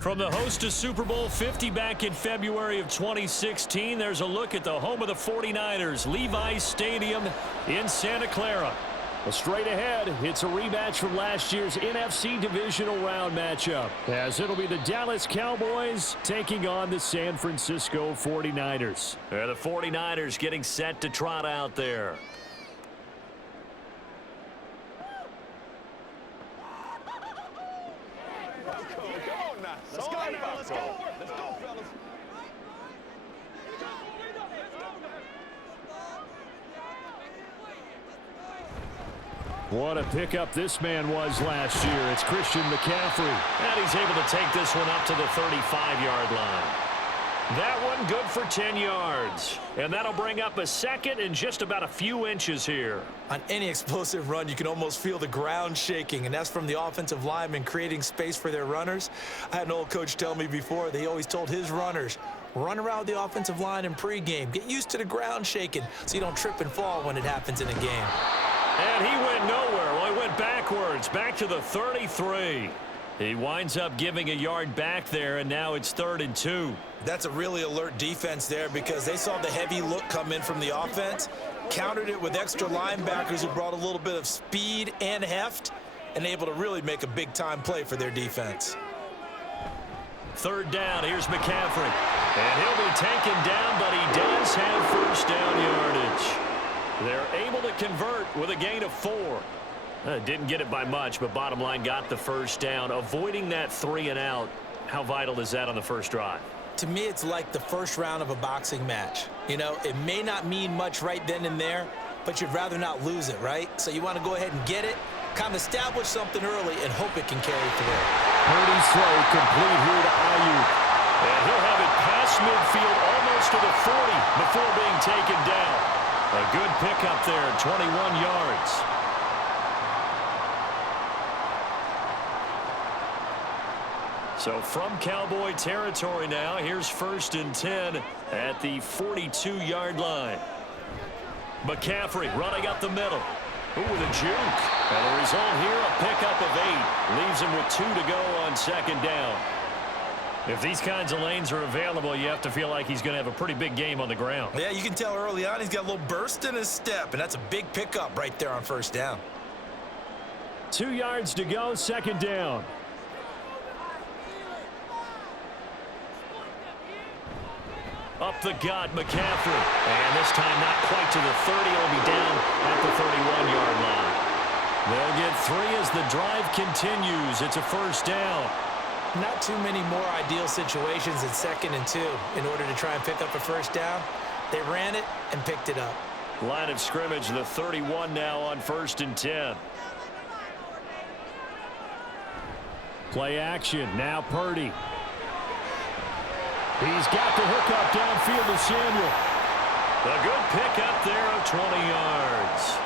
From the host to Super Bowl 50 back in February of 2016, there's a look at the home of the 49ers, Levi's Stadium in Santa Clara. Well, straight ahead, it's a rematch from last year's NFC divisional round matchup, as it'll be the Dallas Cowboys taking on the San Francisco 49ers. The 49ers getting set to trot out there. What a pickup this man was last year. It's Christian McCaffrey. And he's able to take this one up to the 35-yard line. That one good for 10 yards. And that'll bring up a second and just about a few inches here. On any explosive run, you can almost feel the ground shaking, and that's from the offensive linemen creating space for their runners. I had an old coach tell me before, they always told his runners, run around the offensive line in pregame. Get used to the ground shaking so you don't trip and fall when it happens in a game. And he went nowhere. Well, he went backwards, back to the 33. He winds up giving a yard back there, and now it's 3rd and 2. That's a really alert defense there because they saw the heavy look come in from the offense, countered it with extra linebackers who brought a little bit of speed and heft, and able to really make a big-time play for their defense. 3rd down, here's McCaffrey. And he'll be taken down, but he does have first down yardage. They're able to convert with a gain of 4. Didn't get it by much, but bottom line got the first down. Avoiding that 3 and out, how vital is that on the first drive? To me, it's like the first round of a boxing match. You know, it may not mean much right then and there, but you'd rather not lose it, right? So you want to go ahead and get it, kind of establish something early, and hope it can carry through. Purdy slow, complete here to Ayuk. And he'll have it past midfield almost to the 40 before being taken down. A good pickup there, 21 yards. So from Cowboy territory now, here's 1st and 10 at the 42-yard line. McCaffrey running up the middle. Ooh, with a juke. And the result here, a pickup of 8. Leaves him with 2 to go on 2nd down. If these kinds of lanes are available, you have to feel like he's going to have a pretty big game on the ground. Yeah, you can tell early on he's got a little burst in his step, and that's a big pickup right there on 1st down. 2 yards to go, 2nd down. Up the gut, McCaffrey. And this time not quite to the 30. He'll be down at the 31-yard line. They'll get 3 as the drive continues. It's a 1st down. Not too many more ideal situations in 2nd and 2 in order to try and pick up a 1st down. They ran it and picked it up. Line of scrimmage, the 31 now on 1st and 10. Play action, now Purdy. He's got the hook up downfield to Samuel. A good pickup there of 20 yards.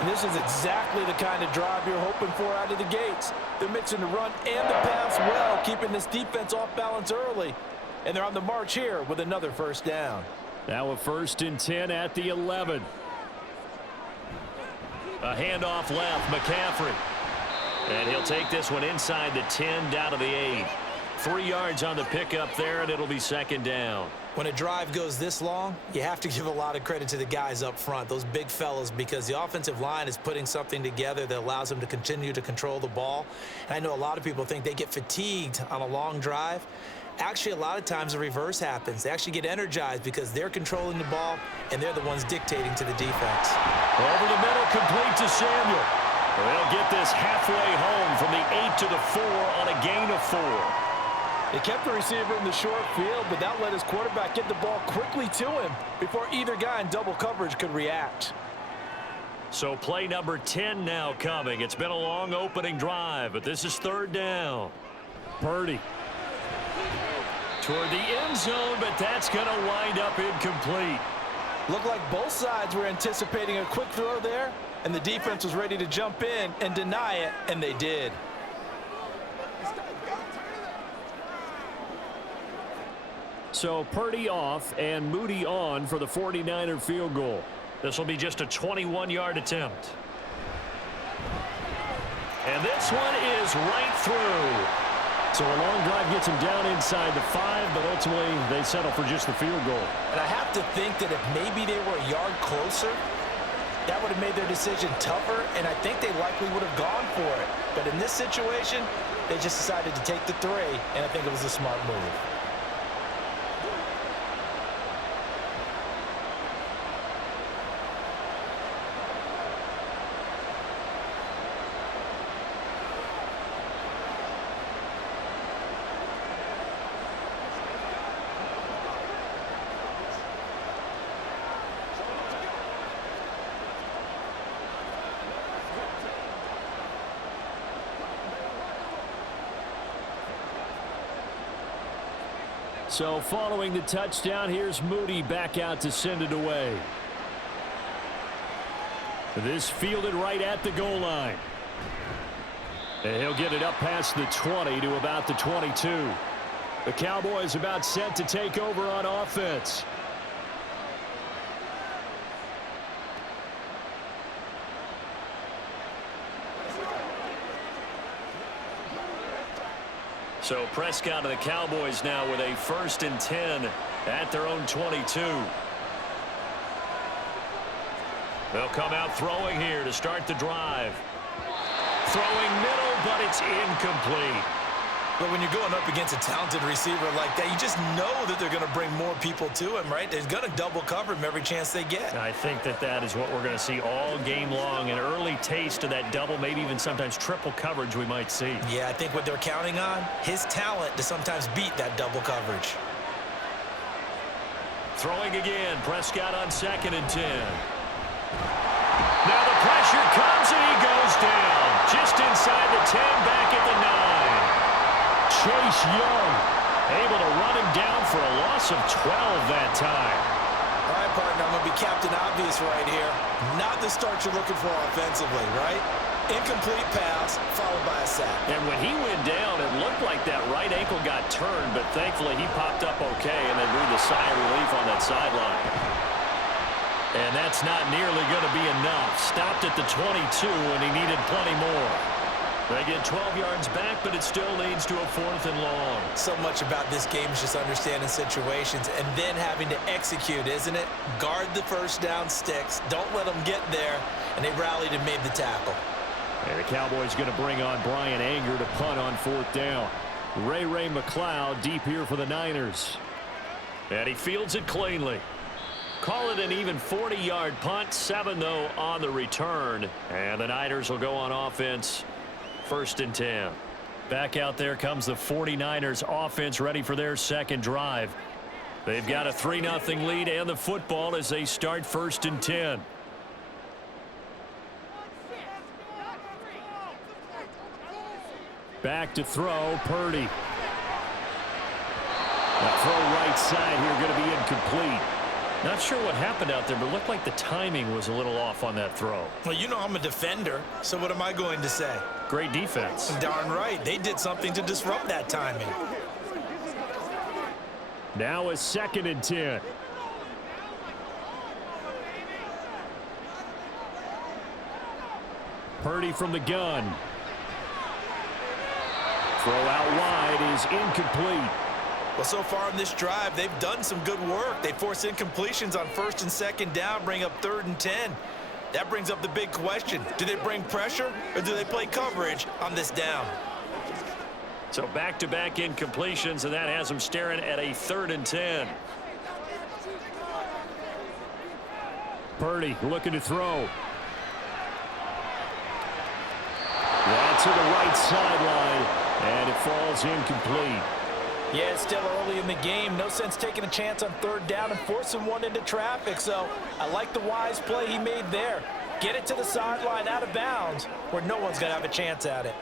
And this is exactly the kind of drive you're hoping for out of the gates. They're mixing the run and the pass well, keeping this defense off balance early. And they're on the march here with another 1st down. Now a 1st and 10 at the 11. A handoff left, McCaffrey. And he'll take this one inside the 10 down to the 8. 3 yards on the pickup there, and it'll be 2nd down. When a drive goes this long, you have to give a lot of credit to the guys up front, those big fellas, because the offensive line is putting something together that allows them to continue to control the ball. And I know a lot of people think they get fatigued on a long drive. Actually, a lot of times the reverse happens. They actually get energized because they're controlling the ball, and they're the ones dictating to the defense. Over the middle, complete to Samuel. They'll get this halfway home from the 8 to the 4 on a gain of 4. They kept the receiver in the short field, but that let his quarterback get the ball quickly to him before either guy in double coverage could react. So play number 10 now coming. It's been a long opening drive, but this is 3rd down. Purdy. Toward the end zone, but that's going to wind up incomplete. Looked like both sides were anticipating a quick throw there, and the defense was ready to jump in and deny it, and they did. So Purdy off and Moody on for the 49er field goal. This will be just a 21-yard attempt. And this one is right through. So a long drive gets them down inside the 5, but ultimately they settle for just the field goal. And I have to think that if maybe they were a yard closer, that would have made their decision tougher, and I think they likely would have gone for it. But in this situation, they just decided to take the 3, and I think it was a smart move. So following the touchdown, here's Moody back out to send it away. This fielded right at the goal line. And he'll get it up past the 20 to about the 22. The Cowboys about set to take over on offense. So Prescott of the Cowboys now with a 1st and 10 at their own 22. They'll come out throwing here to start the drive. Throwing middle, but it's incomplete. But when you're going up against a talented receiver like that, you just know that they're going to bring more people to him, right? They're going to double cover him every chance they get. I think that is what we're going to see all game long. An early taste of that double, maybe even sometimes triple coverage we might see. Yeah, I think what they're counting on, his talent to sometimes beat that double coverage. Throwing again, Prescott on 2nd and 10. Now the pressure comes and he goes down. Just inside the 10, back at the 9. Chase Young able to run him down for a loss of 12 that time. All right, partner, I'm going to be Captain Obvious right here. Not the start you're looking for offensively, right? Incomplete pass followed by a sack. And when he went down, it looked like that right ankle got turned, but thankfully he popped up okay and they breathed a sigh of relief on that sideline. And that's not nearly going to be enough. Stopped at the 22, and he needed plenty more. They get 12 yards back, but it still leads to a 4th and long. So much about this game is just understanding situations and then having to execute, isn't it? Guard the first down sticks. Don't let them get there. And they rallied and made the tackle. And the Cowboys going to bring on Brian Anger to punt on 4th down. Ray McLeod deep here for the Niners. And he fields it cleanly. Call it an even 40-yard punt. 7, though, on the return. And the Niners will go on offense. 1st and 10. Back out there comes the 49ers offense ready for their 2nd drive. They've got a 3-0 lead and the football as they start 1st and 10. Back to throw, Purdy. That throw right side here going to be incomplete. Not sure what happened out there, but it looked like the timing was a little off on that throw. Well, you know I'm a defender, so what am I going to say? Great defense. Darn right. They did something to disrupt that timing. Now a 2nd and 10. Purdy from the gun. Throw out wide is incomplete. Well, so far in this drive, they've done some good work. They force incompletions on 1st and 2nd down, bring up 3rd and 10. That brings up the big question. Do they bring pressure or do they play coverage on this down? So back-to-back incompletions, and that has them staring at a 3rd and 10. Purdy looking to throw. That's to the right sideline, and it falls incomplete. Yeah, it's still early in the game. No sense taking a chance on 3rd down and forcing one into traffic. So I like the wise play he made there. Get it to the sideline out of bounds where no one's going to have a chance at it.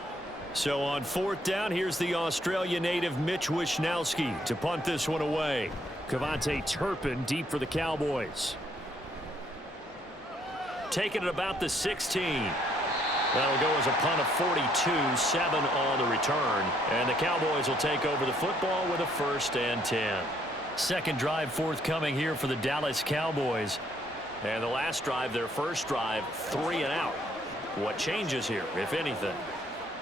So on 4th down, here's the Australia native Mitch Wishnowsky to punt this one away. Cavante Turpin deep for the Cowboys. Taking it about the 16. That'll go as a punt of 42, 7 on the return. And the Cowboys will take over the football with a 1st and 10. 2nd drive forthcoming here for the Dallas Cowboys. And the last drive, their 1st drive, 3 and out. What changes here, if anything?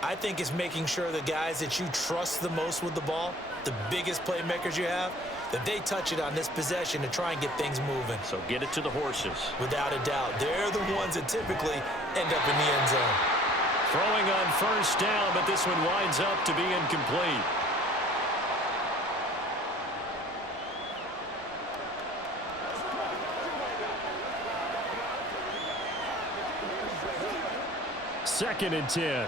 I think it's making sure the guys that you trust the most with the ball, the biggest playmakers you have, that they touch it on this possession to try and get things moving. So get it to the horses. Without a doubt. They're the ones that typically end up in the end zone. Throwing on first down, but this one winds up to be incomplete. Second and 10.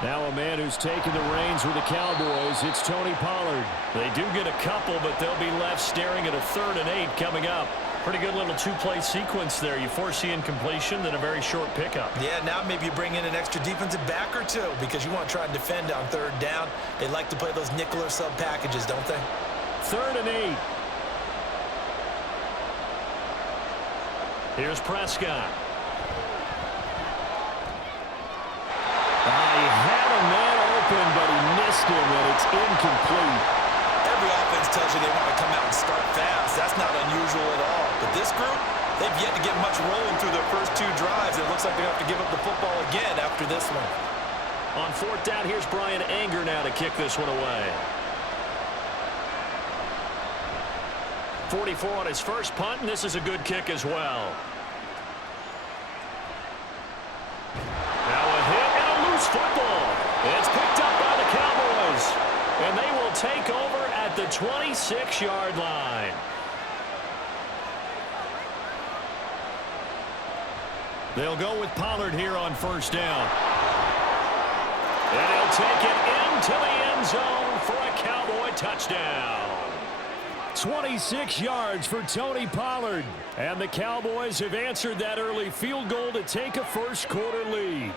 Now a man who's taken the reins with the Cowboys, it's Tony Pollard. They do get a couple, but they'll be left staring at a 3rd and 8 coming up. Pretty good little two-play sequence there. You force the incompletion, then a very short pickup. Yeah, now maybe you bring in an extra defensive back or two because you want to try and defend on 3rd down. They like to play those nickel or sub packages, don't they? 3rd and 8. Here's Prescott. He had a man open, but he missed him, and it's incomplete. Every offense tells you they want to come out and start fast. That's not unusual at all. But this group, they've yet to get much rolling through their first 2 drives. It looks like they have to give up the football again after this one. On 4th down, here's Brian Anger now to kick this one away. 44 on his first punt, and this is a good kick as well. Now a hit and a loose football. It's picked up by the Cowboys, and they will take over at the 26-yard line. They'll go with Pollard here on first down. And he'll take it into the end zone for a Cowboy touchdown. 26 yards for Tony Pollard. And the Cowboys have answered that early field goal to take a first-quarter lead.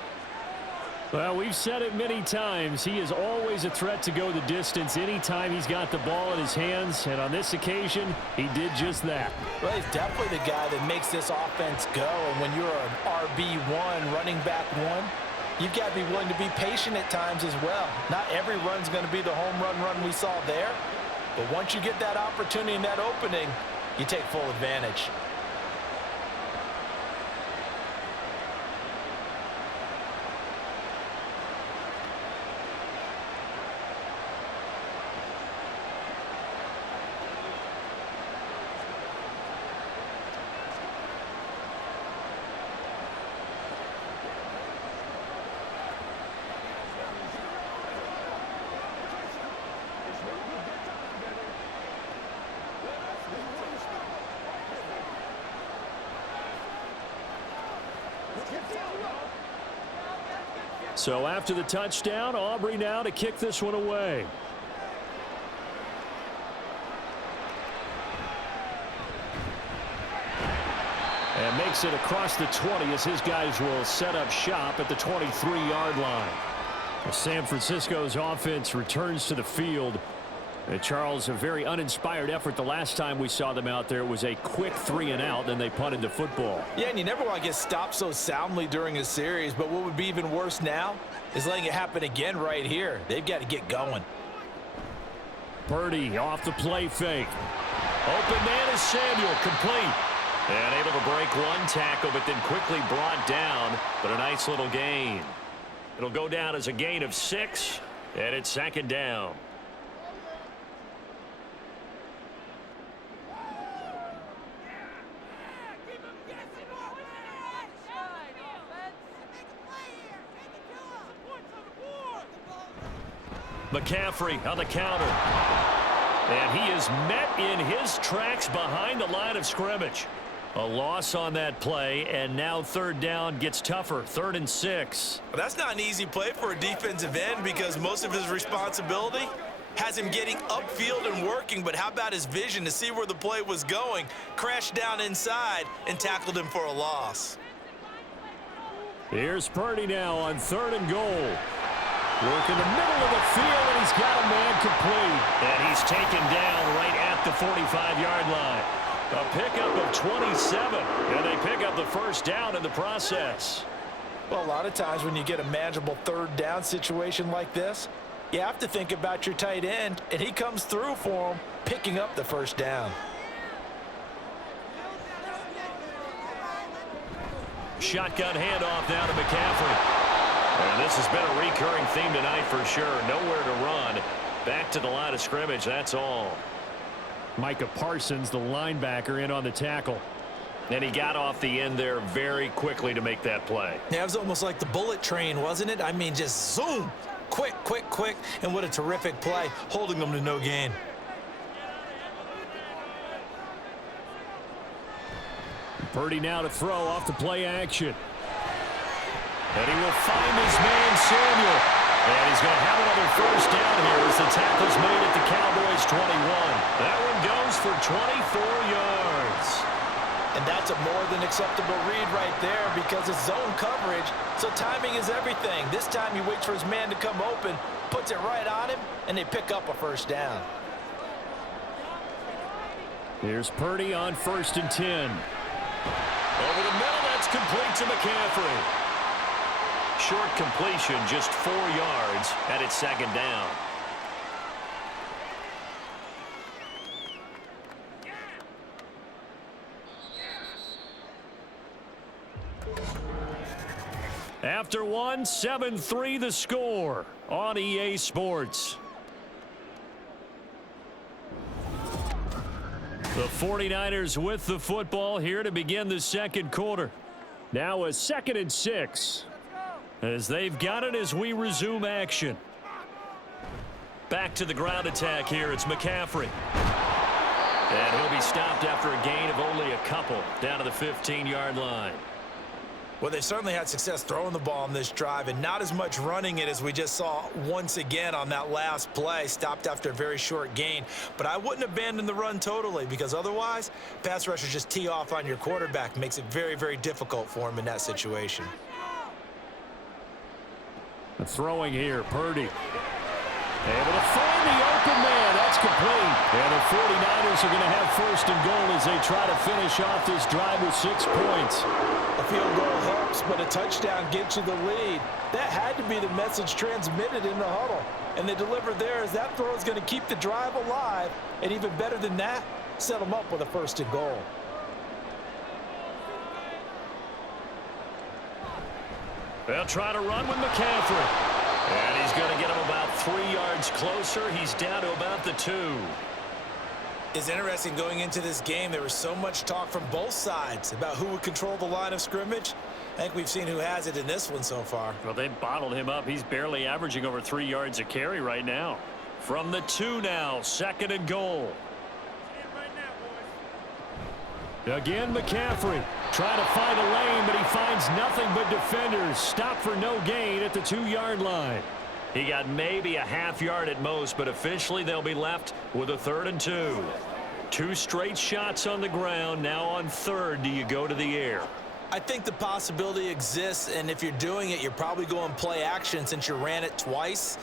Well, we've said it many times. He is always a threat to go the distance anytime he's got the ball in his hands. And on this occasion, he did just that. Well, he's definitely the guy that makes this offense go. And when you're an RB1, running back 1, you've got to be willing to be patient at times as well. Not every run's going to be the home run we saw there. But once you get that opportunity and that opening, you take full advantage. So after the touchdown, Aubrey now to kick this one away. And makes it across the 20 as his guys will set up shop at the 23-yard line. As San Francisco's offense returns to the field. Charles, a very uninspired effort the last time we saw them out there. It was a quick 3-and-out, then they punted the football. Yeah, and you never want to get stopped so soundly during a series, but what would be even worse now is letting it happen again right here. They've got to get going. Purdy off the play fake. Open man is Samuel, complete. And able to break one tackle, but then quickly brought down. But a nice little gain. It'll go down as a gain of 6, and it's 2nd down. McCaffrey on the counter. And he is met in his tracks behind the line of scrimmage. A loss on that play, and now 3rd down gets tougher. 3rd and 6. Well, that's not an easy play for a defensive end because most of his responsibility has him getting upfield and working, but how about his vision to see where the play was going? Crashed down inside and tackled him for a loss. Here's Purdy now on 3rd and goal. Work in the middle of the field, and he's got a man complete. And he's taken down right at the 45-yard line. A pickup of 27, and they pick up the first down in the process. Well, a lot of times when you get a manageable 3rd down situation like this, you have to think about your tight end, and he comes through for him, picking up the first down. Shotgun handoff now to McCaffrey. And this has been a recurring theme tonight for sure. Nowhere to run. Back to the line of scrimmage, that's all. Micah Parsons, the linebacker, in on the tackle. And he got off the end there very quickly to make that play. Yeah, it was almost like the bullet train, wasn't it? I mean, just zoom. Quick, quick, quick. And what a terrific play, holding them to no gain. Purdy now to throw off the play action. And he will find his man, Samuel. And he's going to have another first down here as the tackle's made at the Cowboys' 21. That one goes for 24 yards. And that's a more than acceptable read right there because it's zone coverage, so timing is everything. This time he waits for his man to come open, puts it right on him, and they pick up a first down. Here's Purdy on 1st and 10. Over the middle, that's complete to McCaffrey. Short completion, just 4 yards, and it's second down. After one, 7-3 the score on EA Sports. The 49ers with the football here to begin the second quarter. Now a 2nd and 6. As they've got it as we resume action. Back to the ground attack here. It's McCaffrey. And he'll be stopped after a gain of only a couple down to the 15-yard line. Well, they certainly had success throwing the ball on this drive and not as much running it as we just saw once again on that last play. Stopped after a very short gain. But I wouldn't abandon the run totally because otherwise, pass rushers just tee off on your quarterback. Makes it very, very difficult for him in that situation. The throwing here, Purdy. Able to find the open man. That's complete. And the 49ers are going to have 1st and goal as they try to finish off this drive with 6 points. A field goal helps, but a touchdown gets you the lead. That had to be the message transmitted in the huddle. And they delivered there as that throw is going to keep the drive alive. And even better than that, set them up with a 1st and goal. They'll try to run with McCaffrey. And he's going to get him about 3 yards closer. He's down to about the 2. It's interesting going into this game. There was so much talk from both sides about who would control the line of scrimmage. I think we've seen who has it in this one so far. Well, they bottled him up. He's barely averaging over 3 yards a carry right now. From the 2 now, 2nd and goal. Again, McCaffrey trying to find a lane, but he finds nothing but defenders. Stop for no gain at the 2-yard line. He got maybe a half yard at most, but officially they'll be left with a 3rd and 2. 2 straight shots on the ground. Now on 3rd, do you go to the air? I think the possibility exists, and if you're doing it, you're probably going play action since you ran it twice.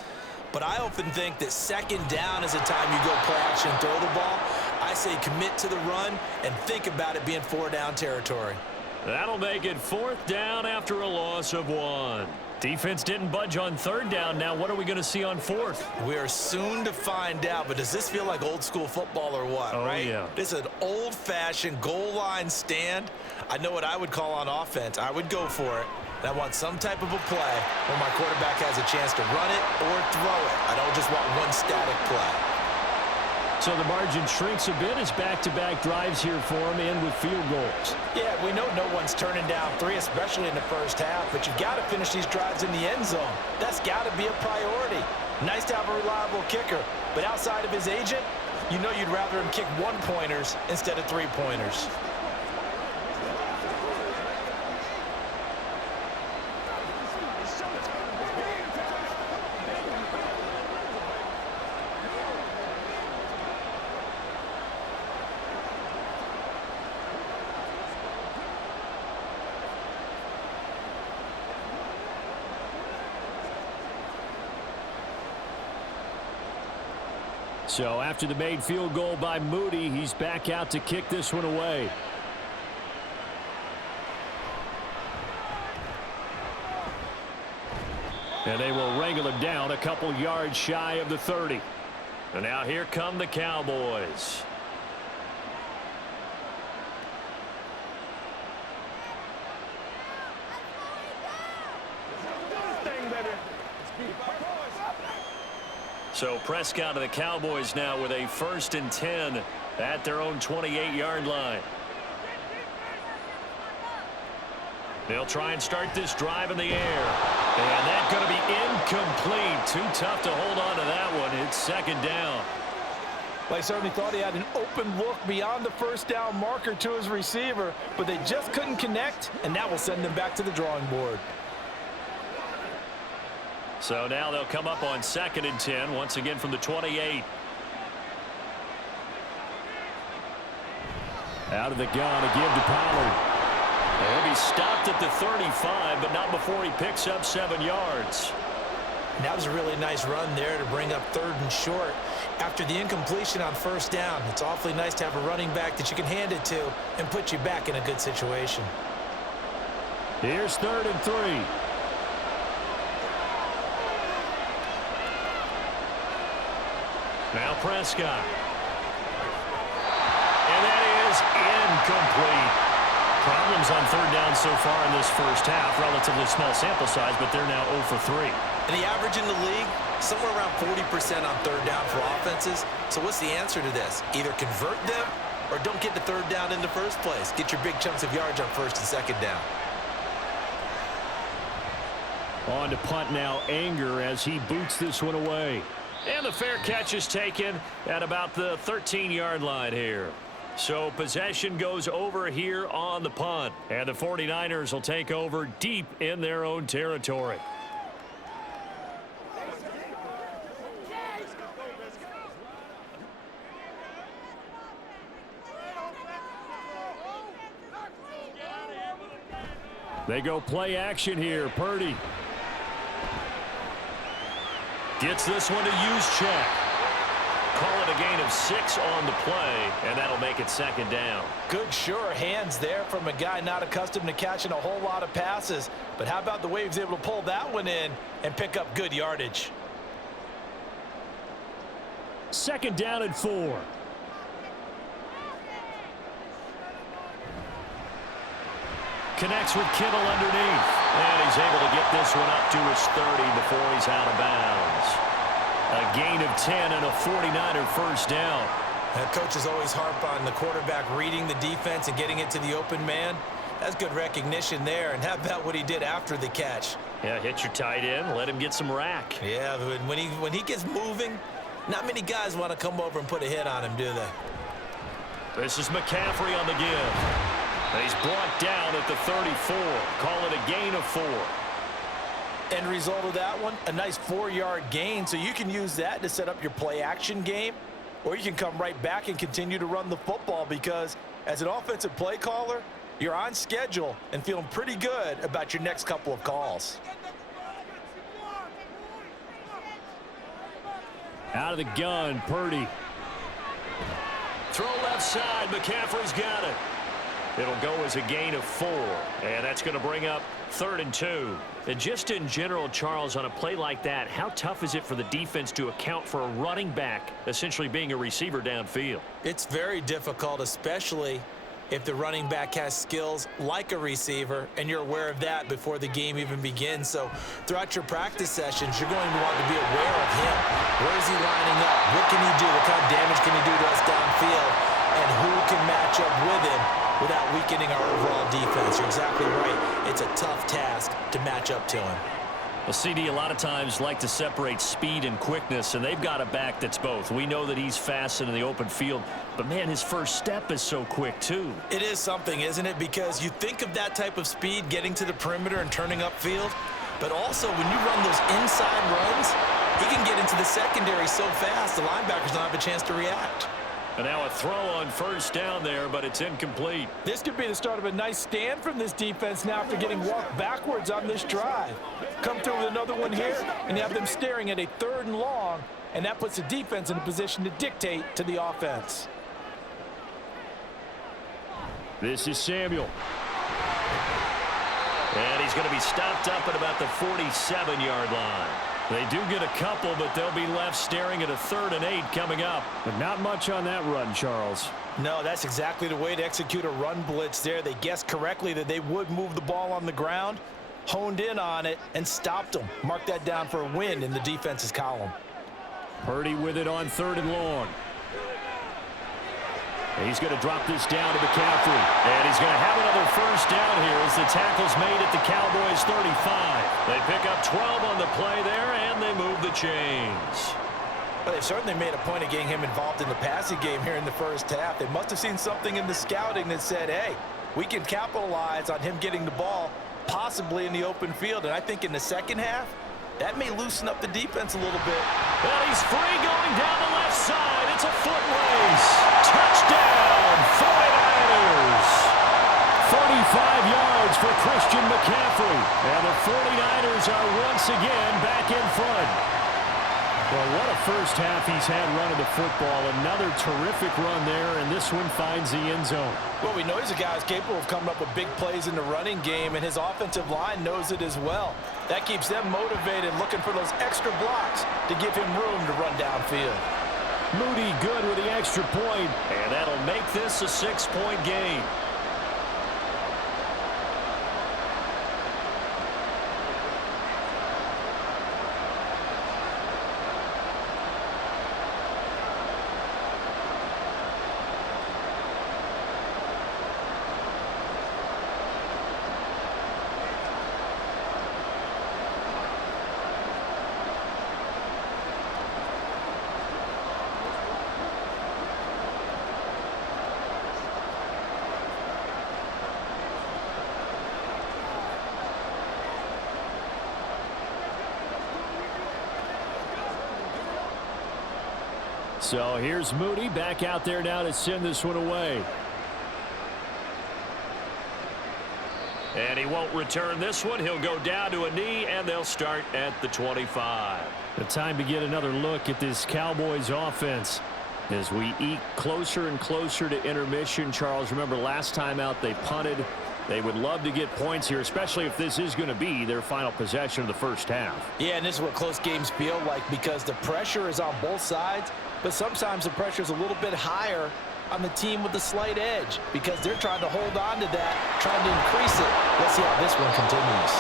But I often think that 2nd down is the time you go play action and throw the ball. I say commit to the run and think about it being 4-down territory. That'll make it 4th down after a loss of 1. Defense didn't budge on 3rd down. Now what are we going to see on 4th? We are soon to find out, but does this feel like old school football or what, right? Yeah. This is an old-fashioned goal line stand. I know what I would call on offense. I would go for it. And I want some type of a play where my quarterback has a chance to run it or throw it. I don't just want one static play. So the margin shrinks a bit as back-to-back drives here for him and with field goals. Yeah, we know no one's turning down 3, especially in the first half, but you've got to finish these drives in the end zone. That's got to be a priority. Nice to have a reliable kicker, but outside of his agent, you know you'd rather him kick 1-pointers instead of 3-pointers. So after the made field goal by Moody, he's back out to kick this one away. And they will wrangle him down a couple yards shy of the 30. And now here come the Cowboys. So Prescott of the Cowboys now with a 1st and 10 at their own 28-yard line. They'll try and start this drive in the air. And that's going to be incomplete. Too tough to hold on to that one. It's 2nd down. Well, I certainly thought he had an open look beyond the 1st down marker to his receiver, but they just couldn't connect, and that will send them back to the drawing board. So now they'll come up on 2nd and 10, once again from the 28. Out of the gun, a give to Pollard. He'll be stopped at the 35, but not before he picks up 7 yards. And that was a really nice run there to bring up 3rd and short. After the incompletion on 1st down, it's awfully nice to have a running back that you can hand it to and put you back in a good situation. Here's 3rd and 3. Now Prescott. And that is incomplete. Problems on 3rd down so far in this 1st half. Relatively small sample size, but they're now 0 for 3. And the average in the league, somewhere around 40% on 3rd down for offenses. So what's the answer to this? Either convert them or don't get to 3rd down in the first place. Get your big chunks of yards on 1st and 2nd down. On to punt now, Anger as he boots this one away. And the fair catch is taken at about the 13-yard line here. So possession goes over here on the punt. And the 49ers will take over deep in their own territory. They go play action here. Purdy gets this one to Juszczyk. Call it a gain of 6 on the play, and that'll make it 2nd down. Good, sure hands there from a guy not accustomed to catching a whole lot of passes. But how about the way he was able to pull that one in and pick up good yardage? 2nd down and 4. Connects with Kittle underneath. And he's able to get this one up to his 30 before he's out of bounds. A gain of 10 and a 49er 1st down. Coaches always harp on the quarterback reading the defense and getting it to the open man. That's good recognition there. And how about what he did after the catch? Yeah, hit your tight end, let him get some rack. Yeah, but when he gets moving, not many guys want to come over and put a hit on him, do they? This is McCaffrey on the give. And he's brought down at the 34. Call it a gain of 4. End result of that one, a nice 4-yard gain. So you can use that to set up your play action game, or you can come right back and continue to run the football, because as an offensive play caller, you're on schedule and feeling pretty good about your next couple of calls. Out of the gun, Purdy. Throw left side, McCaffrey's got it. It'll go as a gain of 4, and that's going to bring up 3rd and 2. And just in general, Charles, on a play like that, how tough is it for the defense to account for a running back essentially being a receiver downfield? It's very difficult, especially if the running back has skills like a receiver, and you're aware of that before the game even begins. So throughout your practice sessions, you're going to want to be aware of him. Where is he lining up? What can he do? What kind of damage can he do to us downfield? And who can match up with him without weakening our overall defense? You're exactly right. It's a tough task to match up to him. Well, CD, a lot of times like to separate speed and quickness, and they've got a back that's both. We know that he's fast in the open field, but, man, his first step is so quick, too. It is something, isn't it? Because you think of that type of speed getting to the perimeter and turning upfield, but also when you run those inside runs, he can get into the secondary so fast the linebackers don't have a chance to react. And now a throw on 1st down there, but it's incomplete. This could be the start of a nice stand from this defense now after getting walked backwards on this drive. Come through with another one here, and you have them staring at a 3rd and long, and that puts the defense in a position to dictate to the offense. This is Samuel. And he's going to be stopped up at about the 47-yard line. They do get a couple, but they'll be left staring at a 3rd and 8 coming up. But not much on that run, Charles. No, that's exactly the way to execute a run blitz there. They guessed correctly that they would move the ball on the ground. honed in on it and stopped them. Mark that down for a win in the defense's column. Purdy with it on 3rd and long. He's going to drop this down to McCaffrey. And he's going to have another first down here as the tackle's made at the Cowboys 35. They pick up 12 on the play there, and they move the chains. Well, they certainly made a point of getting him involved in the passing game here in the first half. They must have seen something in the scouting that said, hey, we can capitalize on him getting the ball, possibly in the open field. And I think in the second half, that may loosen up the defense a little bit. And he's free going down the left side. It's a foot race. Touchdown, 49ers. 45 yards for Christian McCaffrey. And the 49ers are once again back in front. Well, what a first half he's had running the football. Another terrific run there, and this one finds the end zone. Well, we know he's a guy who's capable of coming up with big plays in the running game, and his offensive line knows it as well. That keeps them motivated, looking for those extra blocks to give him room to run downfield. Moody good with the extra point, and that'll make this a 6-point game. So here's Moody back out there now to send this one away. And he won't return this one. He'll go down to a knee, and they'll start at the 25. The time to get another look at this Cowboys offense as we eke closer and closer to intermission. Charles, remember last time out they punted. They would love to get points here, especially if this is going to be their final possession of the first half. Yeah, and this is what close games feel like because the pressure is on both sides, but sometimes the pressure is a little bit higher on the team with the slight edge because they're trying to hold on to that, trying to increase it. Let's see how this one continues.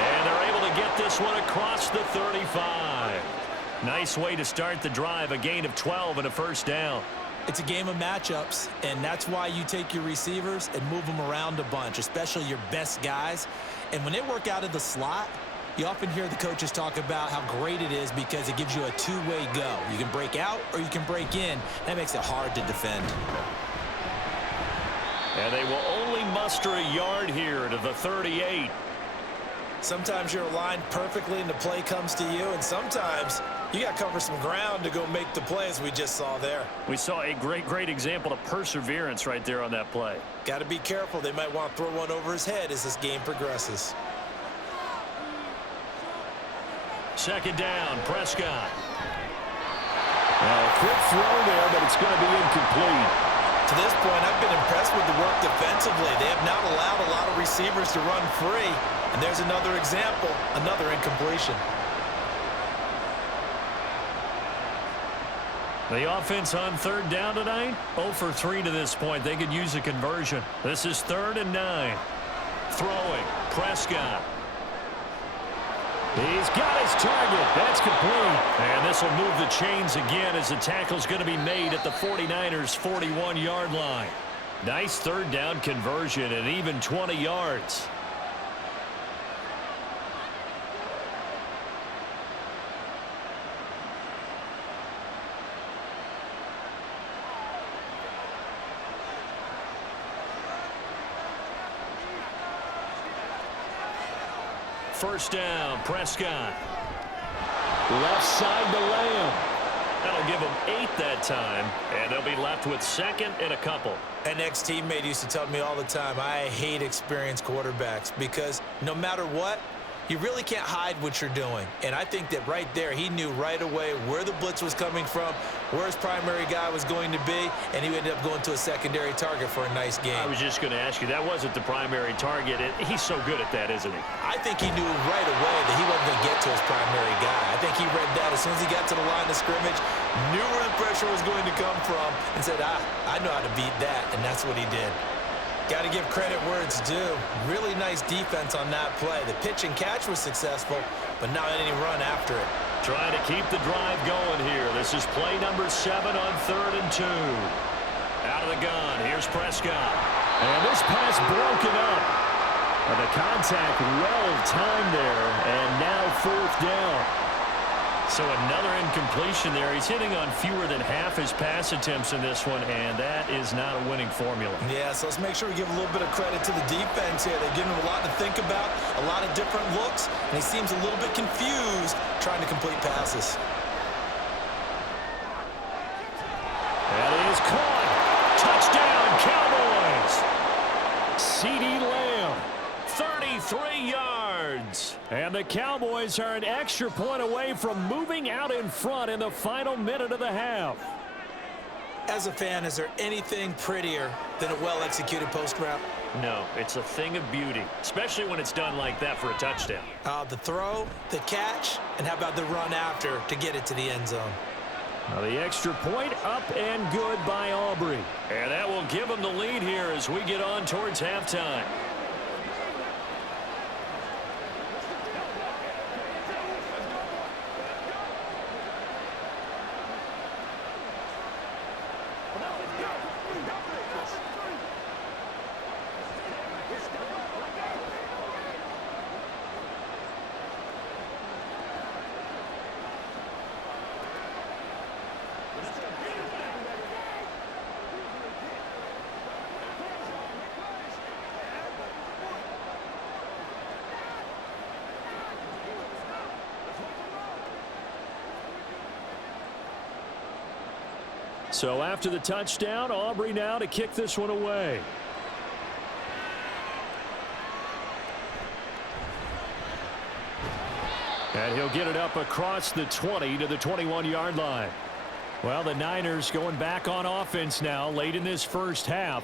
And they're able to get this one across the 35. Nice way to start the drive, a gain of 12 and a first down. It's a game of matchups, and that's why you take your receivers and move them around a bunch, especially your best guys. And when they work out of the slot, you often hear the coaches talk about how great it is because it gives you a two-way go. You can break out or you can break in. That makes it hard to defend. And they will only muster a yard here to the 38. Sometimes you're aligned perfectly and the play comes to you, and sometimes you got to cover some ground to go make the play, as we just saw there. We saw a great example of perseverance right there on that play. Got to be careful. They might want to throw one over his head as this game progresses. Second down, Prescott. A quick throw there, but it's going to be incomplete. To this point, I've been impressed with the work defensively. They have not allowed a lot of receivers to run free. And there's another example, another incompletion. The offense on third down tonight, 0 for 3 to this point. They could use a conversion. This is 3rd and 9. Throwing, Prescott. He's got his target. That's complete. And this will move the chains again as the tackle's going to be made at the 49ers' 41-yard line. Nice third down conversion and even 20 yards. First down, Prescott. Left side to Lamb. That'll give them 8 that time, and they'll be left with 2nd and a couple. An ex-teammate used to tell me all the time, I hate experienced quarterbacks because no matter what, you really can't hide what you're doing. And I think that right there, he knew right away where the blitz was coming from, where his primary guy was going to be, and he ended up going to a secondary target for a nice game. I was just going to ask you, that wasn't the primary target. He's so good at that, isn't he? I think he knew right away that he wasn't going to get to his primary guy. I think he read that as soon as he got to the line of scrimmage, knew where the pressure was going to come from, and said, I know how to beat that, and that's what he did. Got to give credit where it's due. Really nice defense on that play. The pitch and catch was successful, but not any run after it. Trying to keep the drive going here. This is play number 7 on 3rd and 2. Out of the gun, here's Prescott. And this pass broken up. And the contact well timed there, and now 4th down. So another incompletion there. He's hitting on fewer than half his pass attempts in this one, and that is not a winning formula. Yeah, so let's make sure we give a little bit of credit to the defense here. They've given him a lot to think about, a lot of different looks, and he seems a little bit confused trying to complete passes. That is caught. Touchdown, Cowboys. CeeDee Lamb, 33 yards. And the Cowboys are an extra point away from moving out in front in the final minute of the half. As a fan, is there anything prettier than a well-executed post route? No, it's a thing of beauty, especially when it's done like that for a touchdown. The throw, the catch, and how about the run after to get it to the end zone? Now the extra point up and good by Aubrey. And that will give them the lead here as we get on towards halftime. So after the touchdown, Aubrey now to kick this one away. And he'll get it up across the 20 to the 21-yard line. Well, the Niners going back on offense now late in this first half.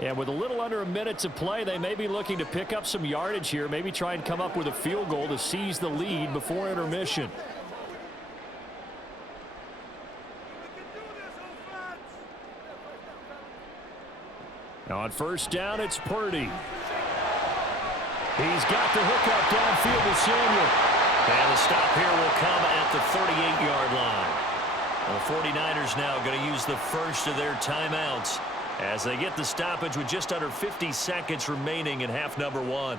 And with a little under a minute to play, they may be looking to pick up some yardage here, maybe try and come up with a field goal to seize the lead before intermission. Now on first down, it's Purdy. He's got the hook up downfield with Samuel. And the stop here will come at the 38-yard line. The 49ers now going to use the first of their timeouts as they get the stoppage with just under 50 seconds remaining in half number 1.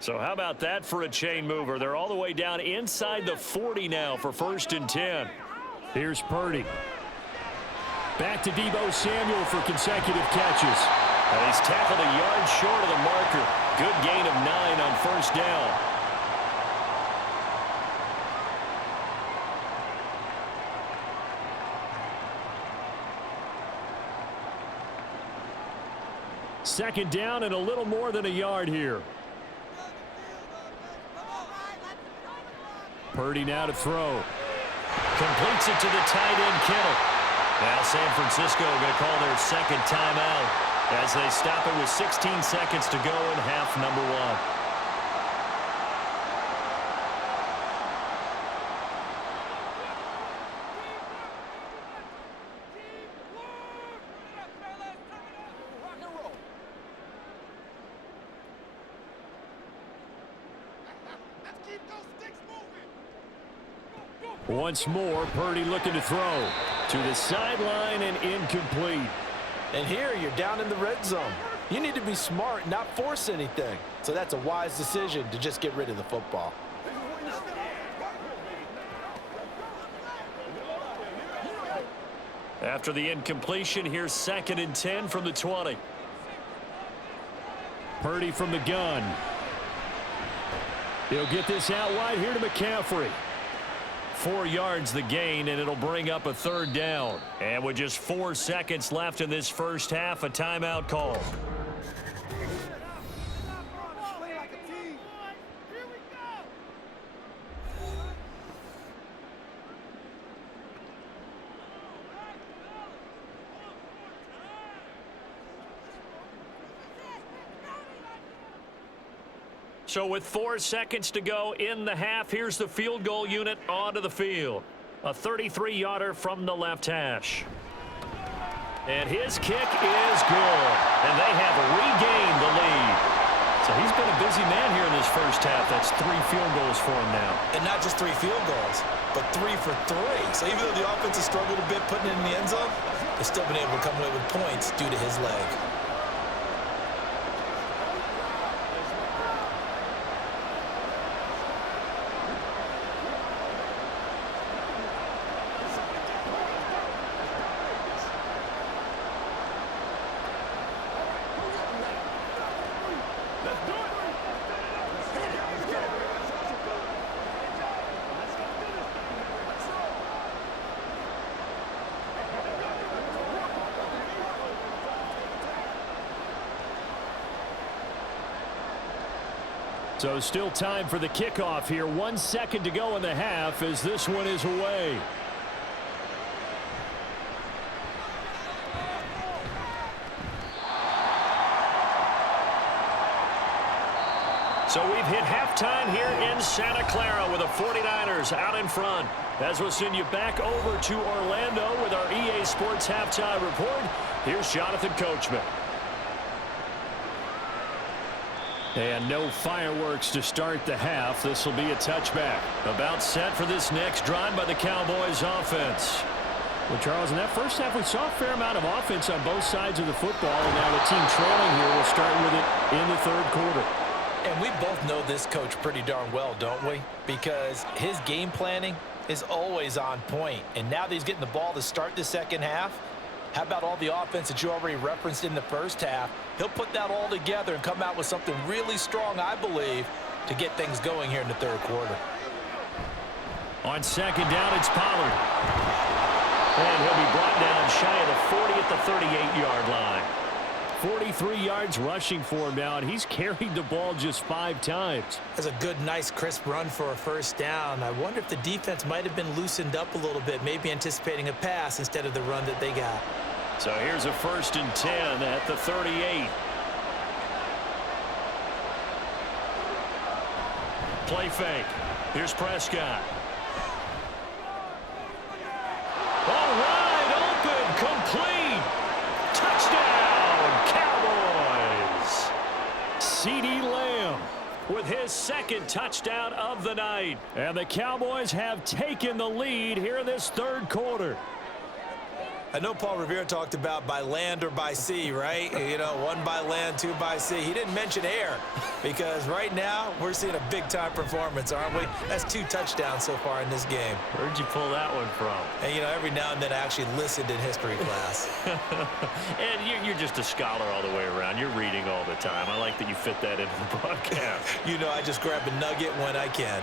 So how about that for a chain mover? They're all the way down inside the 40 now for 1st and 10. Here's Purdy. Back to Deebo Samuel for consecutive catches. And he's tackled a yard short of the marker. Good gain of 9 on first down. Second down and a little more than a yard here. Purdy now to throw. Completes it to the tight end, Kittle. Now San Francisco going to call their second timeout as they stop it with 16 seconds to go in half number 1. Once more, Purdy looking to throw. To the sideline and incomplete. And here you're down in the red zone. You need to be smart and not force anything. So that's a wise decision to just get rid of the football. After the incompletion, here's 2nd and 10 from the 20. Purdy from the gun. He'll get this out wide here to McCaffrey. 4 yards the gain, and it'll bring up a 3rd down. And with just 4 seconds left in this first half, a timeout call. So with 4 seconds to go in the half, here's the field goal unit onto the field. A 33-yarder from the left hash. And his kick is good. And they have regained the lead. So he's been a busy man here in this first half. That's 3 field goals for him now. And not just 3 field goals, but 3 for 3. So even though the offense has struggled a bit putting it in the end zone, they've still been able to come away with points due to his leg. So still time for the kickoff here. 1 second to go in the half as this one is away. So we've hit halftime here in Santa Clara with the 49ers out in front. As we'll send you back over to Orlando with our EA Sports Halftime Report, here's Jonathan Coachman. And no fireworks to start the half. This will be a touchback. About set for this next drive by the Cowboys offense. Well, Charles, in that first half, we saw a fair amount of offense on both sides of the football. And now the team trailing here will start with it in the third quarter. And we both know this coach pretty darn well, don't we? Because his game planning is always on point. And now that he's getting the ball to start the second half, how about all the offense that you already referenced in the first half? He'll put that all together and come out with something really strong, I believe, to get things going here in the third quarter. On second down, it's Pollard. And he'll be brought down shy of the 40 at the 38-yard line. 43 yards rushing for him now, and he's carried the ball just 5 times. That's a good, nice, crisp run for a first down. I wonder if the defense might have been loosened up a little bit, maybe anticipating a pass instead of the run that they got. So here's a 1st and 10 at the 38. Play fake. Here's Prescott. All right, open, complete. Touchdown, Cowboys. CeeDee Lamb with his 2nd touchdown of the night. And the Cowboys have taken the lead here in this third quarter. I know Paul Revere talked about by land or by sea, right? You know, 1 by land, 2 by sea. He didn't mention air because right now we're seeing a big-time performance, aren't we? That's 2 touchdowns so far in this game. Where'd you pull that one from? And, you know, every now and then I actually listened in history class. And you're just a scholar all the way around. You're reading all the time. I like that you fit that into the broadcast. You know, I just grab a nugget when I can.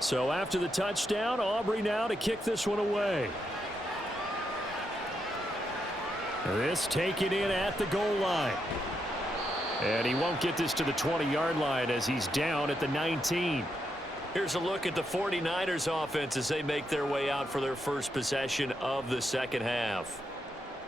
So after the touchdown, Aubrey now to kick this one away. This taken in at the goal line. And he won't get this to the 20-yard line as he's down at the 19. Here's a look at the 49ers offense as they make their way out for their first possession of the second half.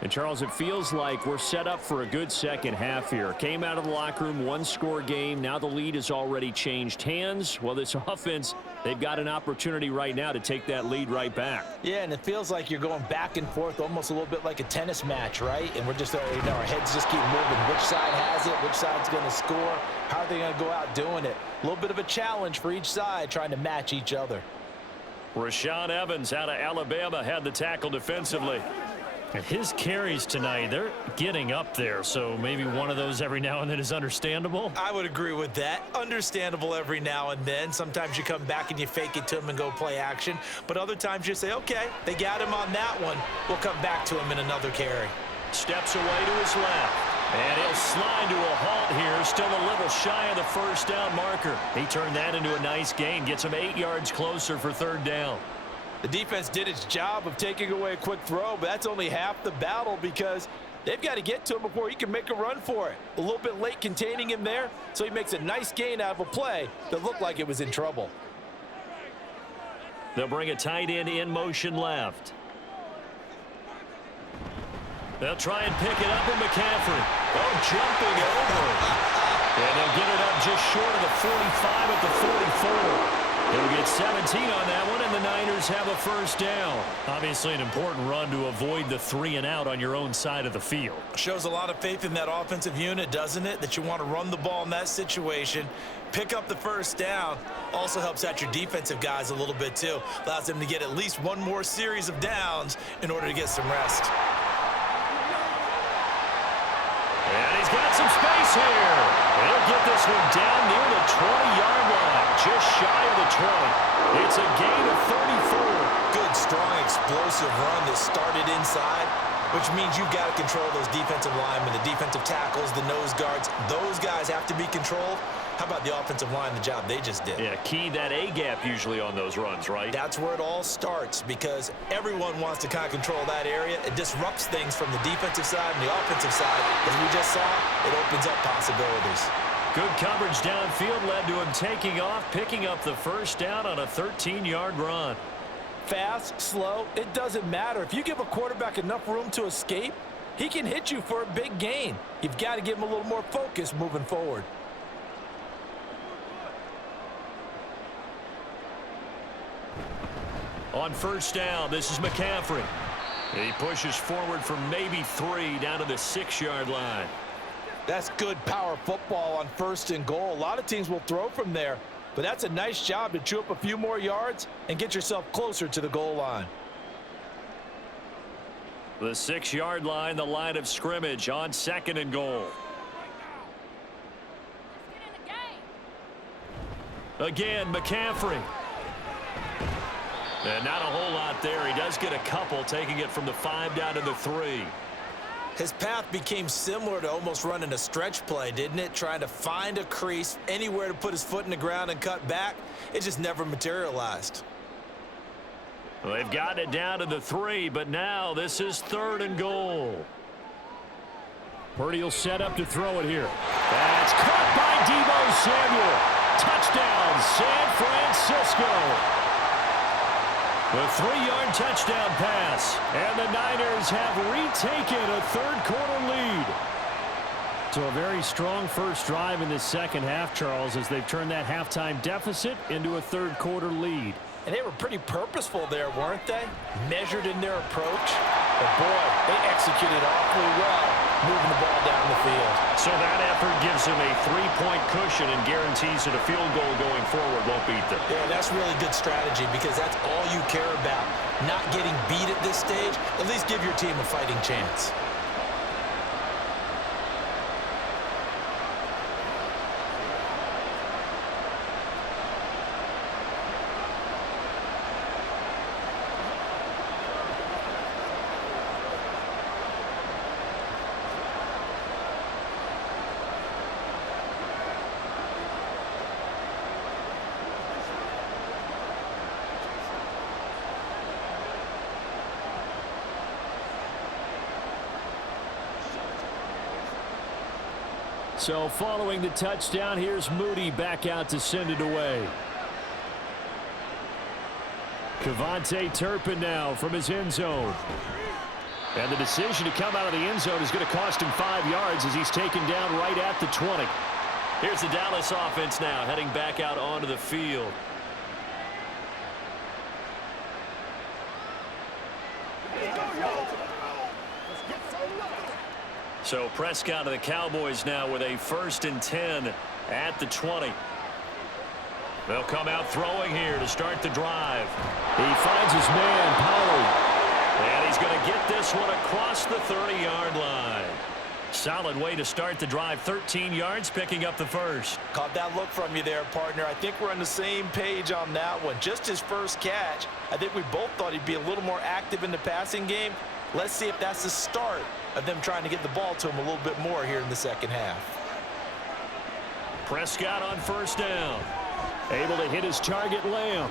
And, Charles, it feels like we're set up for a good second half here. Came out of the locker room, 1-score game. Now the lead has already changed hands. Well, this offense, they've got an opportunity right now to take that lead right back. Yeah, and it feels like you're going back and forth almost a little bit like a tennis match, right? And we're just, you know, our heads just keep moving. Which side has it? Which side's going to score? How are they going to go out doing it? A little bit of a challenge for each side trying to match each other. Rashaan Evans out of Alabama had the tackle defensively. And his carries tonight, they're getting up there, so maybe one of those every now and then is understandable. I would agree with that. Understandable every now and then. Sometimes you come back and you fake it to him and go play action. But other times you say, okay, they got him on that one. We'll come back to him in another carry. Steps away to his left. And he'll slide to a halt here, still a little shy of the first down marker. He turned that into a nice gain, gets him 8 yards closer for third down. The defense did its job of taking away a quick throw, but that's only half the battle because they've got to get to him before he can make a run for it. A little bit late containing him there, so he makes a nice gain out of a play that looked like it was in trouble. They'll bring a tight end in motion left. They'll try and pick it up with McCaffrey. Oh, jumping over. And they'll get it up just short of the 45 at the 44. He'll get 17 on that one, and the Niners have a first down. Obviously an important run to avoid the 3 and out on your own side of the field. Shows a lot of faith in that offensive unit, doesn't it? That you want to run the ball in that situation. Pick up the first down. Also helps out your defensive guys a little bit, too. Allows them to get at least one more series of downs in order to get some rest. And he's got some space here. He'll get this one down near the 20-yard line, just shy of the 20. It's a gain of 34. Good, strong, explosive run that started inside, which means you've got to control those defensive linemen, the defensive tackles, the nose guards. Those guys have to be controlled. How about the offensive line, the job they just did? Yeah, key that A-gap usually on those runs, right? That's where it all starts because everyone wants to kind of control that area. It disrupts things from the defensive side and the offensive side. As we just saw, it opens up possibilities. Good coverage downfield led to him taking off, picking up the first down on a 13-yard run. Fast, slow, it doesn't matter. If you give a quarterback enough room to escape, he can hit you for a big gain. You've got to give him a little more focus moving forward. On first down, this is McCaffrey. He pushes forward for maybe 3 down to the 6-yard line. That's good power football on first and goal. A lot of teams will throw from there, but that's a nice job to chew up a few more yards and get yourself closer to the goal line. The 6-yard line, the line of scrimmage on second and goal. Again, McCaffrey. And not a whole lot there. He does get a couple, taking it from the 5 down to the 3. His path became similar to almost running a stretch play, didn't it? Trying to find a crease, anywhere to put his foot in the ground and cut back. It just never materialized. Well, they've gotten it down to the 3, but now this is third and goal. Purdy will set up to throw it here. That's caught by Deebo Samuel. Touchdown, San Francisco. The 3-yard touchdown pass, and the Niners have retaken a third-quarter lead. So a very strong first drive in the second half, Charles, as they've turned that halftime deficit into a third-quarter lead. And they were pretty purposeful there, weren't they? Measured in their approach. But, boy, they executed awfully well, moving the ball down the field. So that effort gives them a 3-point cushion and guarantees that a field goal going forward won't beat them. Yeah, that's really good strategy because that's all you care about. Not getting beat at this stage. At least give your team a fighting chance. So following the touchdown, here's Moody back out to send it away. Kevontae Turpin now from his end zone. And the decision to come out of the end zone is going to cost him 5 yards as he's taken down right at the 20. Here's the Dallas offense now heading back out onto the field. So Prescott of the Cowboys now with a 1st and 10 at the 20. They'll come out throwing here to start the drive. He finds his man, Pollard. And he's going to get this one across the 30-yard line. Solid way to start the drive. 13 yards, picking up the first. Caught that look from you there, partner. I think we're on the same page on that one. Just his first catch. I think we both thought he'd be a little more active in the passing game. Let's see if that's the start of them trying to get the ball to him a little bit more here in the second half. Prescott on first down. Able to hit his target, Lamb.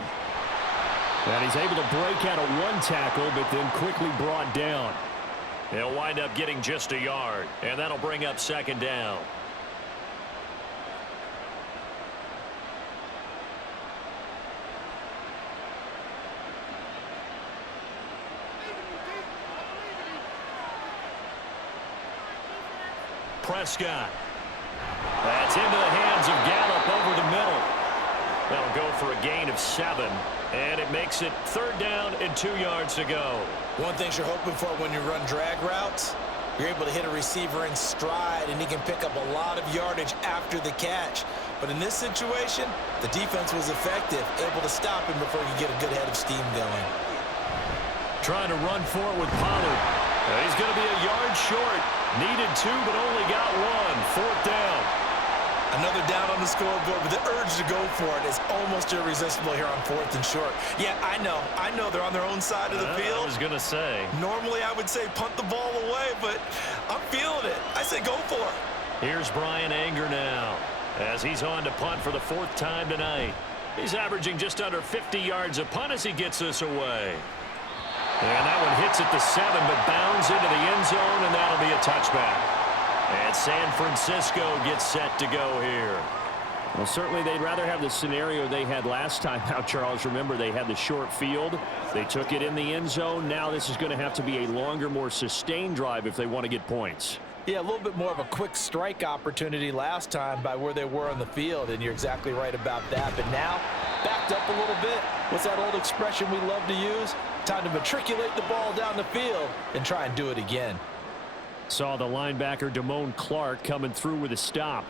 And he's able to break out of one tackle, but then quickly brought down. He'll wind up getting just a yard, and that'll bring up second down. Prescott. That's into the hands of Gallup over the middle. That'll go for a gain of 7. And it makes it third down and 2 yards to go. One thing you're hoping for when you run drag routes, you're able to hit a receiver in stride, and he can pick up a lot of yardage after the catch. But in this situation, the defense was effective, able to stop him before you get a good head of steam going. Trying to run for it with Pollard. He's going to be a yard short. Needed 2, but only got 1. Fourth down. Another down on the scoreboard, but the urge to go for it is almost irresistible here on 4th and short. Yeah, I know they're on their own side of the field. I was going to say. Normally I would say punt the ball away, but I'm feeling it. I say go for it. Here's Brian Anger now, as he's on to punt for the 4th time tonight. He's averaging just under 50 yards a punt as he gets this away. And that one hits at the 7, but bounds into the end zone, and that'll be a touchback. And San Francisco gets set to go here. Well, certainly they'd rather have the scenario they had last time out, Charles. Remember, they had the short field. They took it in the end zone. Now this is going to have to be a longer, more sustained drive if they want to get points. Yeah, a little bit more of a quick strike opportunity last time by where they were on the field, and you're exactly right about that. But now, backed up a little bit. What's that old expression we love to use? Time to matriculate the ball down the field and try and do it again. Saw the linebacker Damone Clark coming through with a stop.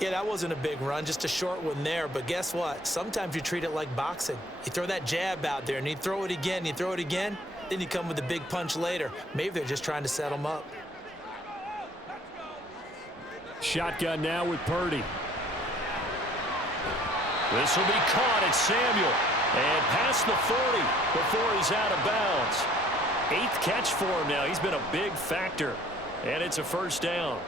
Yeah, that wasn't a big run, just a short one there. But guess what? Sometimes you treat it like boxing. You throw that jab out there, and you throw it again, then you come with a big punch later. Maybe they're just trying to set them up. Shotgun now with Purdy. This will be caught at Samuel. And past the 40 before he's out of bounds. 8th catch for him now. He's been a big factor. And it's a first down.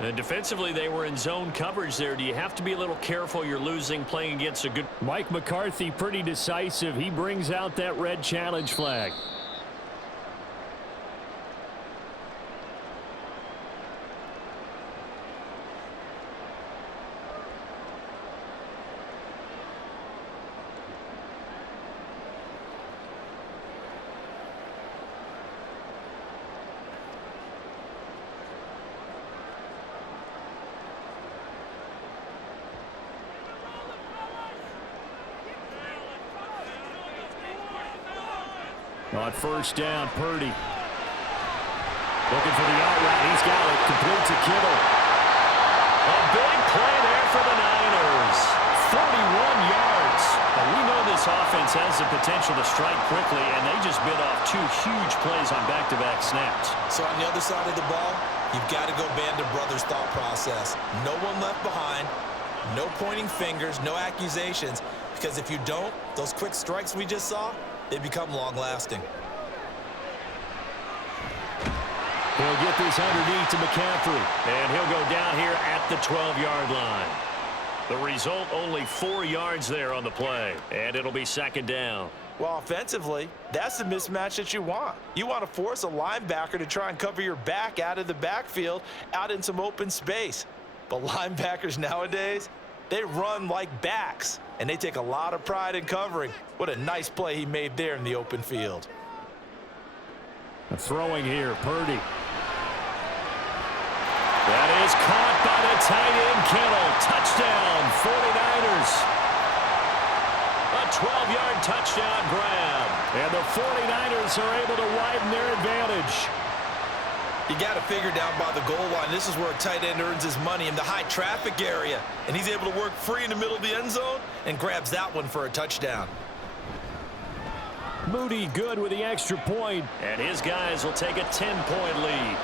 And defensively, they were in zone coverage there. Do you have to be a little careful? You're losing playing against a good... Mike McCarthy pretty decisive. He brings out that red challenge flag. On first down, Purdy. Looking for the out route. He's got it. Complete to Kittle. A big play there for the Niners. 41 yards. And we know this offense has the potential to strike quickly, and they just bit off 2 huge plays on back-to-back snaps. So on the other side of the ball, you've got to go band of brothers thought process. No one left behind. No pointing fingers. No accusations. Because if you don't, those quick strikes we just saw, they become long-lasting. He'll get this underneath to McCaffrey. And he'll go down here at the 12-yard line. The result, only 4 yards there on the play. And it'll be second down. Well, offensively, that's the mismatch that you want. You want to force a linebacker to try and cover your back out of the backfield, out in some open space. But linebackers nowadays, they run like backs, and they take a lot of pride in covering. What a nice play he made there in the open field. Throwing here, Purdy. That is caught by the tight end, Kittle. Touchdown, 49ers. A 12-yard touchdown grab. And the 49ers are able to widen their advantage. You got to figure down by the goal line. This is where a tight end earns his money, in the high traffic area. And he's able to work free in the middle of the end zone and grabs that one for a touchdown. Moody good with the extra point. And his guys will take a 10-point lead.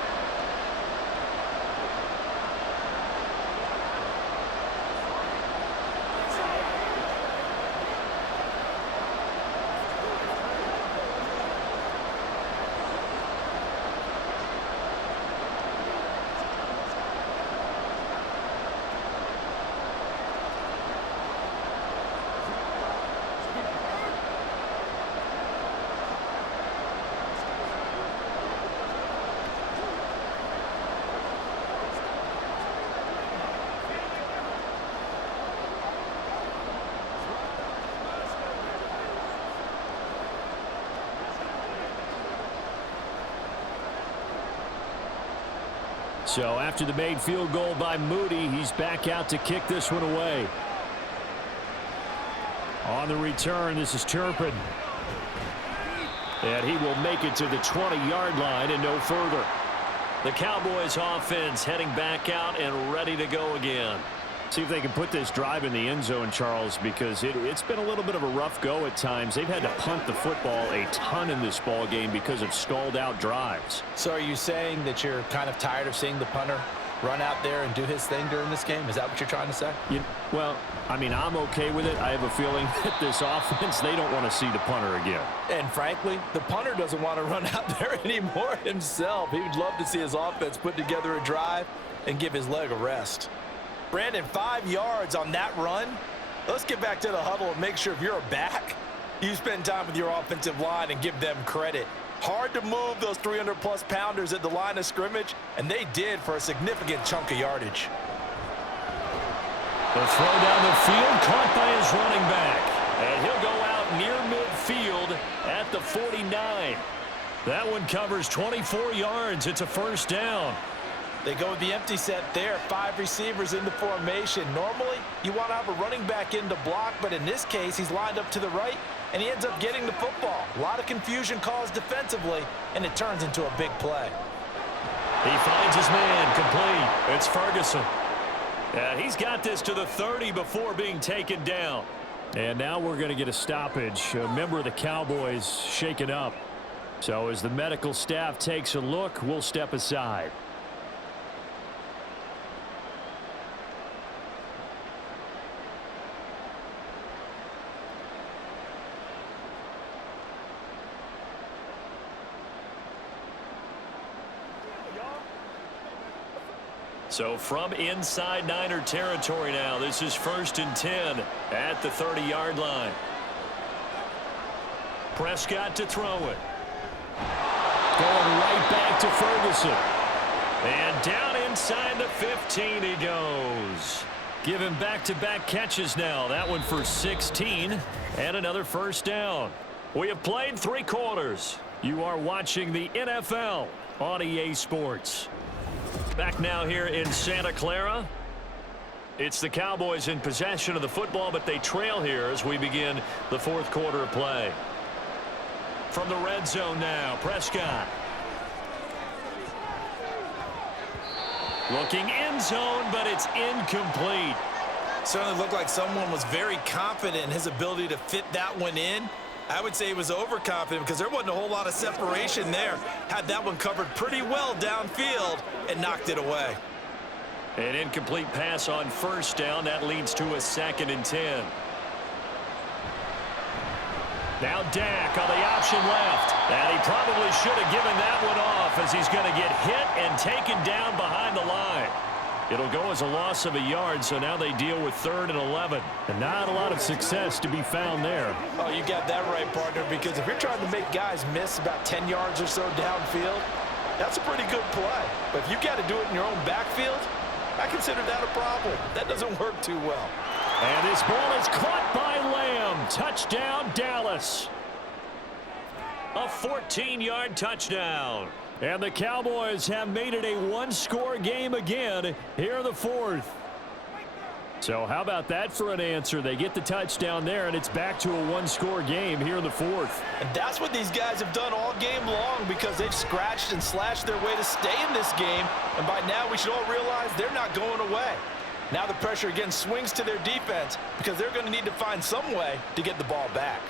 So after the made field goal by Moody, he's back out to kick this one away. On the return, this is Turpin. And he will make it to the 20-yard line and no further. The Cowboys offense heading back out and ready to go again. See if they can put this drive in the end zone, Charles, because it's been a little bit of a rough go at times. They've had to punt the football a ton in this ball game because of stalled-out drives. So are you saying that you're kind of tired of seeing the punter run out there and do his thing during this game? Is that what you're trying to say? Well, I mean, I'm okay with it. I have a feeling that this offense, they don't want to see the punter again. And frankly, the punter doesn't want to run out there anymore himself. He would love to see his offense put together a drive and give his leg a rest. Brandon, 5 yards on that run. Let's get back to the huddle and make sure if you're a back, you spend time with your offensive line and give them credit. Hard to move those 300-plus pounders at the line of scrimmage, and they did for a significant chunk of yardage. The throw down the field caught by his running back. And he'll go out near midfield at the 49. That one covers 24 yards. It's a first down. They go with the empty set there. 5 receivers in the formation. Normally, you want to have a running back in to block, but in this case, he's lined up to the right, and he ends up getting the football. A lot of confusion caused defensively, and it turns into a big play. He finds his man complete. It's Ferguson. And he's got this to the 30 before being taken down. And now we're going to get a stoppage. A member of the Cowboys shaken up. So as the medical staff takes a look, we'll step aside. So from inside Niner territory now, this is 1st and 10 at the 30-yard line. Prescott to throw it. Going right back to Ferguson. And down inside the 15 he goes. Giving back-to-back catches now. That one for 16 and another first down. We have played 3 quarters. You are watching the NFL on EA Sports. Back now here in Santa Clara. It's the Cowboys in possession of the football, but they trail here as we begin the 4th quarter of play. From the red zone now, Prescott. Looking end zone, but it's incomplete. Certainly looked like someone was very confident in his ability to fit that one in. I would say he was overconfident because there wasn't a whole lot of separation there. Had that one covered pretty well downfield and knocked it away. An incomplete pass on first down. That leads to a 2nd and 10. Now Dak on the option left. And he probably should have given that one off as he's going to get hit and taken down behind the line. It'll go as a loss of a yard, so now they deal with 3rd and 11. And not a lot of success to be found there. Oh, you got that right, partner, because if you're trying to make guys miss about 10 yards or so downfield, that's a pretty good play. But if you got to do it in your own backfield, I consider that a problem. That doesn't work too well. And this ball is caught by Lamb. Touchdown, Dallas. A 14-yard touchdown. And the Cowboys have made it a 1-score game again here in the 4th. So how about that for an answer? They get the touchdown there, and it's back to a 1-score game here in the 4th. And that's what these guys have done all game long because they've scratched and slashed their way to stay in this game. And by now we should all realize they're not going away. Now the pressure again swings to their defense because they're going to need to find some way to get the ball back.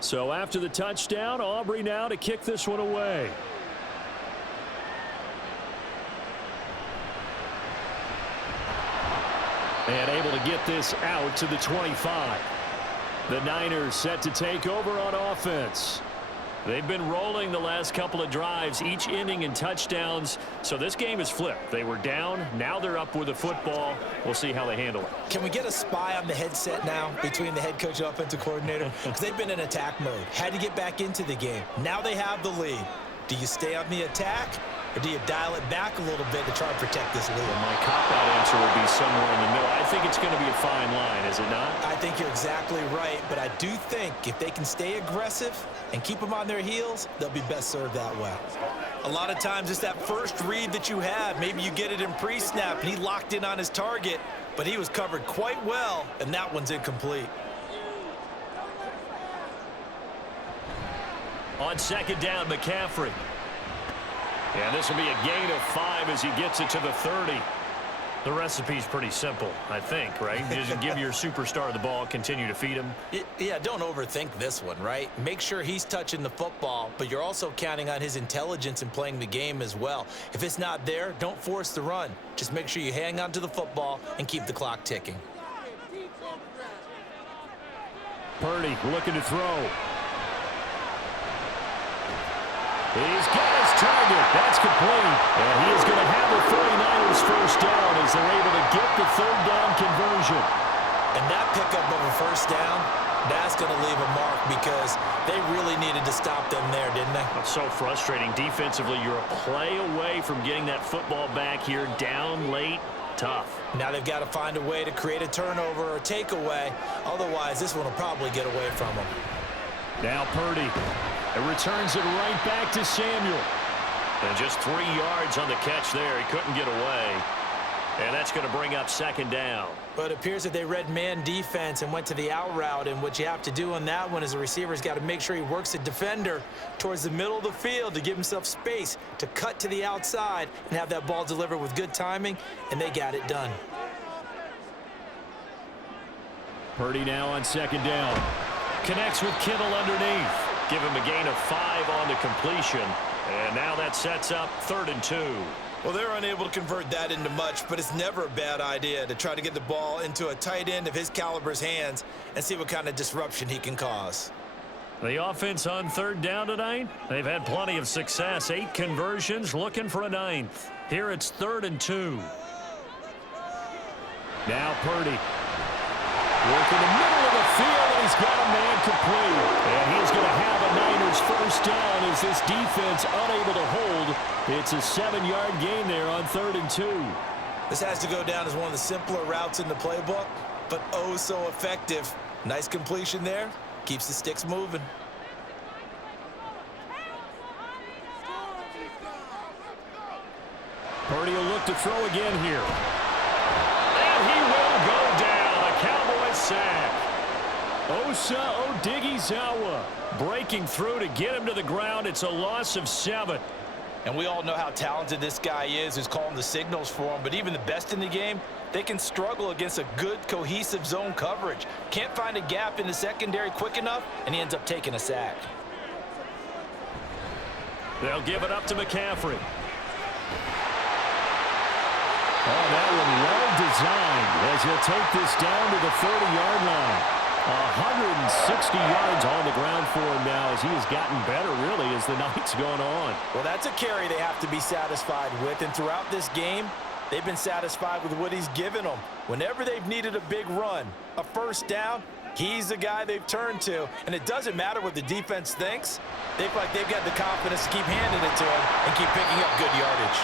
So after the touchdown, Aubrey now to kick this one away. And able to get this out to the 25. The Niners set to take over on offense. They've been rolling the last couple of drives, each ending in touchdowns. So this game is flipped. They were down. Now they're up with the football. We'll see how they handle it. Can we get a spy on the headset now between the head coach and offensive coordinator? Because they've been in attack mode. Had to get back into the game. Now they have the lead. Do you stay on the attack, or do you dial it back a little bit to try and protect this lead? Well, my cop-out answer would be somewhere in the middle. I think it's going to be a fine line, is it not? I think you're exactly right, but I do think if they can stay aggressive and keep them on their heels, they'll be best served that way. A lot of times it's that first read that you have. Maybe you get it in pre-snap, and he locked in on his target, but he was covered quite well, and that one's incomplete. On second down, McCaffrey. And this will be a gain of 5 as he gets it to the 30. The recipe's pretty simple, I think, right? Just give your superstar the ball, continue to feed him. Yeah, don't overthink this one, right? Make sure he's touching the football, but you're also counting on his intelligence in playing the game as well. If it's not there, don't force the run. Just make sure you hang on to the football and keep the clock ticking. Purdy looking to throw. He's got his target. That's complete. And he is going to have the 49ers first down as they're able to get the third down conversion. And that pickup of a first down, that's going to leave a mark because they really needed to stop them there, didn't they? It's so frustrating. Defensively, you're a play away from getting that football back here. Down late. Tough. Now they've got to find a way to create a turnover or takeaway. Otherwise, this one will probably get away from them. Now Purdy. It returns it right back to Samuel. And just 3 yards on the catch there. He couldn't get away. And that's going to bring up second down. But it appears that they read man defense and went to the out route. And what you have to do on that one is the receiver's got to make sure he works the defender towards the middle of the field to give himself space to cut to the outside and have that ball delivered with good timing. And they got it done. Purdy now on second down. Connects with Kittle underneath. Give him a gain of 5 on the completion. And now that sets up 3rd and 2. Well, they're unable to convert that into much, but it's never a bad idea to try to get the ball into a tight end of his caliber's hands and see what kind of disruption he can cause. The offense on 3rd down tonight, they've had plenty of success. 8 conversions, looking for a 9th. Here it's 3rd and 2. Now Purdy. Working the middle of the field, and he's got a man complete. And he's going to have a Niners first down as this defense unable to hold. It's a 7-yard gain there on 3rd and 2. This has to go down as one of the simpler routes in the playbook, but oh so effective. Nice completion there. Keeps the sticks moving. Purdy will look to throw again here. And he will go down. A Cowboys sack. Osa Odighizuwa breaking through to get him to the ground. It's a loss of 7. And we all know how talented this guy is who's calling the signals for him. But even the best in the game, they can struggle against a good, cohesive zone coverage. Can't find a gap in the secondary quick enough, and he ends up taking a sack. They'll give it up to McCaffrey. Oh, that one well designed as he'll take this down to the 30-yard line. 160 yards on the ground for him now as he has gotten better, really, as the night's gone on. Well, that's a carry they have to be satisfied with, and throughout this game, they've been satisfied with what he's given them. Whenever they've needed a big run, a first down, he's the guy they've turned to, and it doesn't matter what the defense thinks. They feel like they've got the confidence to keep handing it to him and keep picking up good yardage.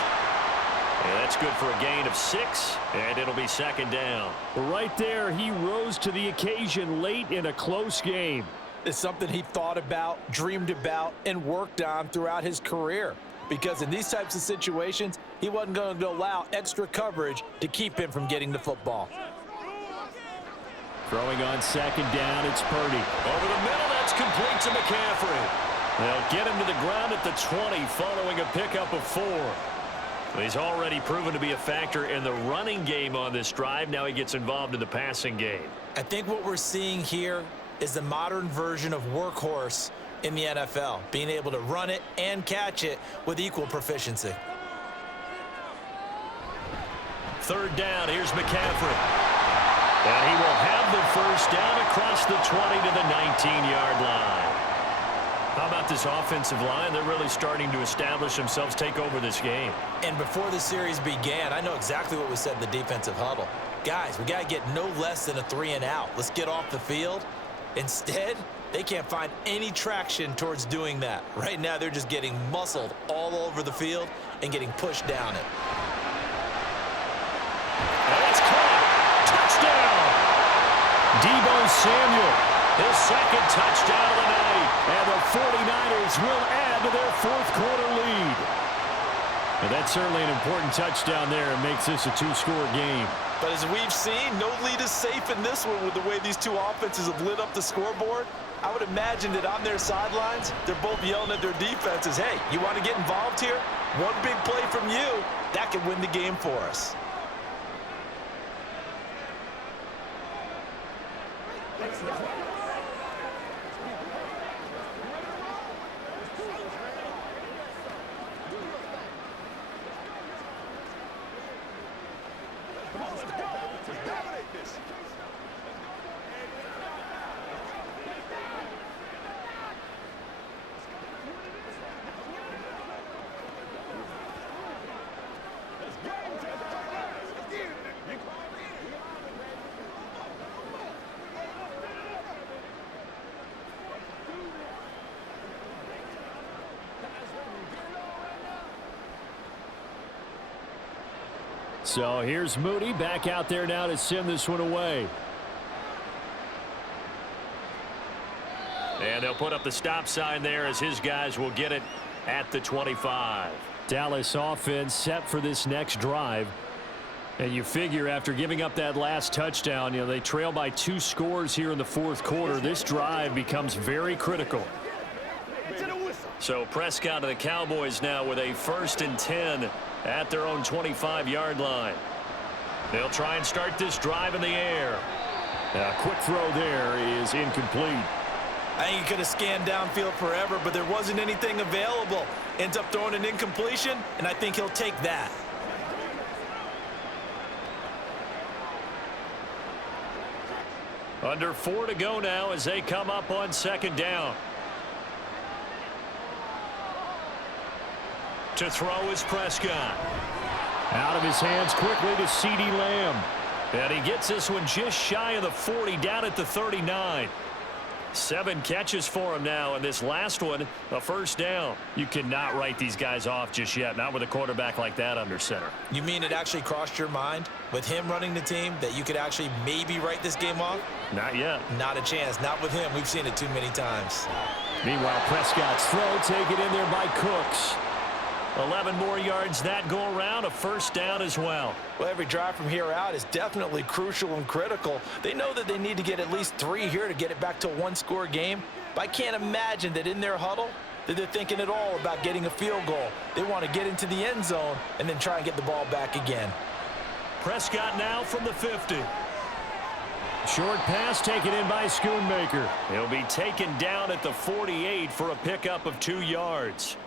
Yeah, that's good for a gain of 6, and it'll be second down. Right there, he rose to the occasion late in a close game. It's something he thought about, dreamed about, and worked on throughout his career. Because in these types of situations, he wasn't going to allow extra coverage to keep him from getting the football. Throwing on second down, it's Purdy. Over the middle, that's complete to McCaffrey. They'll get him to the ground at the 20 following a pickup of 4. He's already proven to be a factor in the running game on this drive. Now he gets involved in the passing game. I think what we're seeing here is the modern version of workhorse in the NFL, being able to run it and catch it with equal proficiency. 3rd down, here's McCaffrey. And he will have the first down across the 20 to the 19-yard line. How about this offensive line? They're really starting to establish themselves, take over this game. And before the series began, I know exactly what was said in the defensive huddle. Guys, we got to get no less than a 3-and-out. Let's get off the field. Instead, they can't find any traction towards doing that. Right now, they're just getting muscled all over the field and getting pushed down it. And it's caught. Touchdown. Deebo Samuel, his second touchdown of the night. And the 49ers will add to their fourth-quarter lead. And that's certainly an important touchdown there. It makes this a two-score game. But as we've seen, no lead is safe in this one with the way these two offenses have lit up the scoreboard. I would imagine that on their sidelines, they're both yelling at their defenses, hey, you want to get involved here? One big play from you, that could win the game for us. So here's Moody back out there now to send this one away. And they'll put up the stop sign there as his guys will get it at the 25. Dallas offense set for this next drive. And you figure after giving up that last touchdown, they trail by 2 scores here in the fourth quarter. This drive becomes very critical. So Prescott and the Cowboys now with a 1st and 10 at their own 25-yard line. They'll try and start this drive in the air. A quick throw there is incomplete. I think he could have scanned downfield forever, but there wasn't anything available. Ends up throwing an incompletion, and I think he'll take that. Under 4 to go now as they come up on 2nd down. To throw is Prescott. Out of his hands quickly to CeeDee Lamb. And he gets this one just shy of the 40, down at the 39. 7 catches for him now, and this last one, a 1st down. You cannot write these guys off just yet, not with a quarterback like that under center. You mean it actually crossed your mind with him running the team that you could actually maybe write this game off? Not yet. Not a chance. Not with him. We've seen it too many times. Meanwhile, Prescott's throw taken in there by Cooks. 11 more yards that go around, a 1st down as well. Well, every drive from here out is definitely crucial and critical. They know that they need to get at least 3 here to get it back to a 1-score game. But I can't imagine that in their huddle that they're thinking at all about getting a field goal. They want to get into the end zone and then try and get the ball back again. Prescott now from the 50. Short pass taken in by Schoonmaker. He'll be taken down at the 48 for a pickup of 2 yards.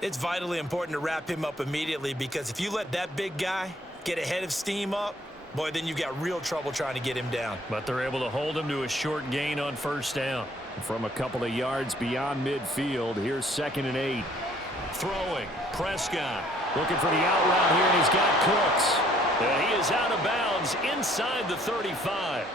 It's vitally important to wrap him up immediately because if you let that big guy get ahead of steam up, boy, then you've got real trouble trying to get him down. But they're able to hold him to a short gain on 1st down. From a couple of yards beyond midfield, here's 2nd and 8. Throwing, Prescott. Looking for the out route here, and he's got Cooks. And he is out of bounds inside the 35.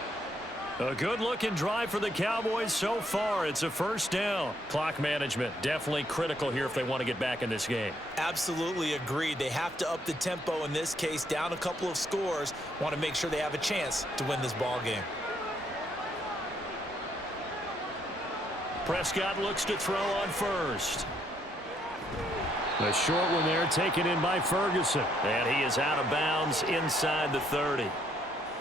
A good-looking drive for the Cowboys so far. It's a 1st down. Clock management definitely critical here if they want to get back in this game. Absolutely agreed. They have to up the tempo in this case, down a couple of scores. Want to make sure they have a chance to win this ball game. Prescott looks to throw on 1st. A short one there taken in by Ferguson. And he is out of bounds inside the 30.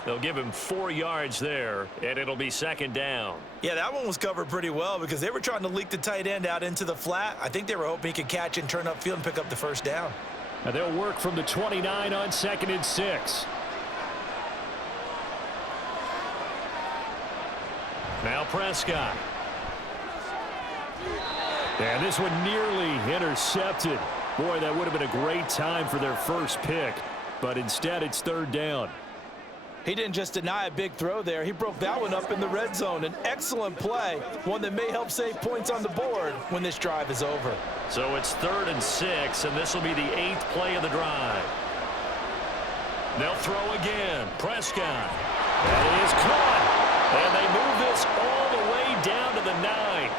They'll give him 4 yards there, and it'll be 2nd down. Yeah, that one was covered pretty well because they were trying to leak the tight end out into the flat. I think they were hoping he could catch and turn upfield and pick up the 1st down. And they'll work from the 29 on 2nd and 6. Now Prescott. And this one nearly intercepted. Boy, that would have been a great time for their first pick. But instead, it's 3rd down. He didn't just deny a big throw there. He broke that one up in the red zone. An excellent play, one that may help save points on the board when this drive is over. So it's 3rd and 6, and this will be the 8th play of the drive. They'll throw again. Prescott. That is caught. And they move this all the way down to the 9.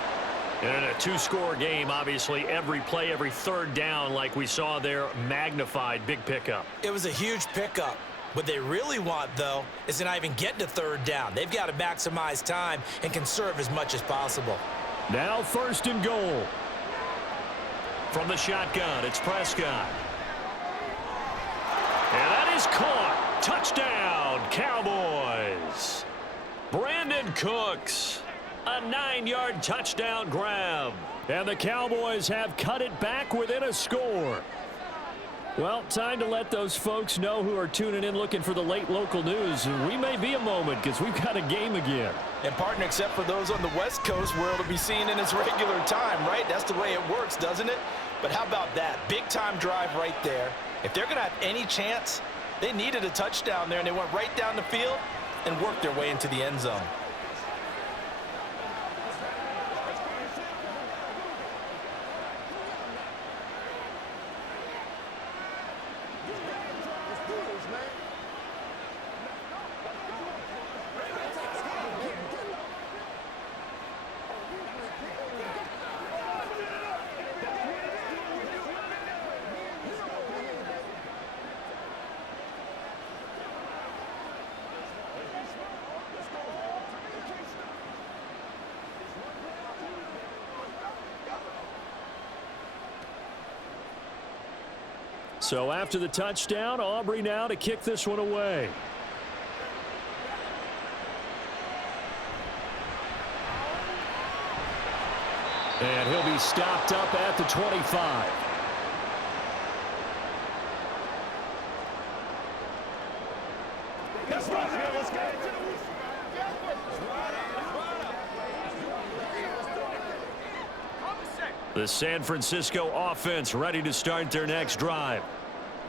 And in a 2-score game, obviously, every play, every 3rd down, like we saw there, magnified. Big pickup. It was a huge pickup. What they really want, though, is to not even get to 3rd down. They've got to maximize time and conserve as much as possible. Now 1st and goal. From the shotgun, it's Prescott. And that is caught. Touchdown, Cowboys. Brandon Cooks. A 9-yard touchdown grab. And the Cowboys have cut it back within a score. Well, time to let those folks know who are tuning in looking for the late local news. We may be a moment because we've got a game again. And, partner, except for those on the West Coast where it'll be seen in its regular time, right? That's the way it works, doesn't it? But how about that? Big-time drive right there. If they're going to have any chance, they needed a touchdown there, and they went right down the field and worked their way into the end zone. So after the touchdown, Aubrey now to kick this one away. And he'll be stopped up at the 25. The San Francisco offense ready to start their next drive.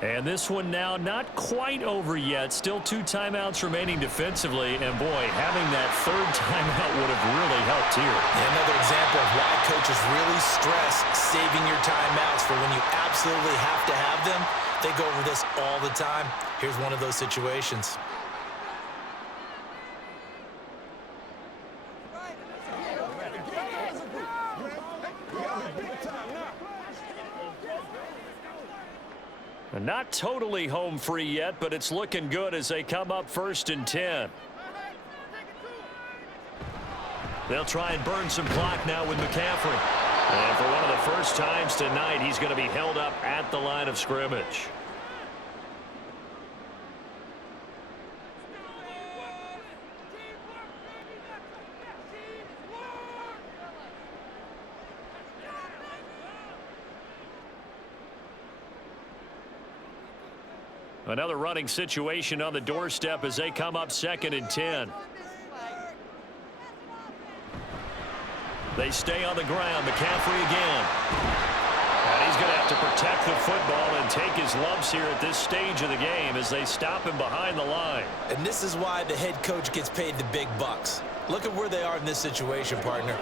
And this one now not quite over yet. Still 2 timeouts remaining defensively. And, boy, having that 3rd timeout would have really helped here. Yeah, another example of why coaches really stress saving your timeouts for when you absolutely have to have them. They go over this all the time. Here's one of those situations. Not totally home free yet, but it's looking good as they come up 1st and 10. They'll try and burn some clock now with McCaffrey. And for one of the first times tonight, he's going to be held up at the line of scrimmage. Another running situation on the doorstep as they come up 2nd and 10. They stay on the ground. McCaffrey again. And he's going to have to protect the football and take his lumps here at this stage of the game as they stop him behind the line. And this is why the head coach gets paid the big bucks. Look at where they are in this situation, partner.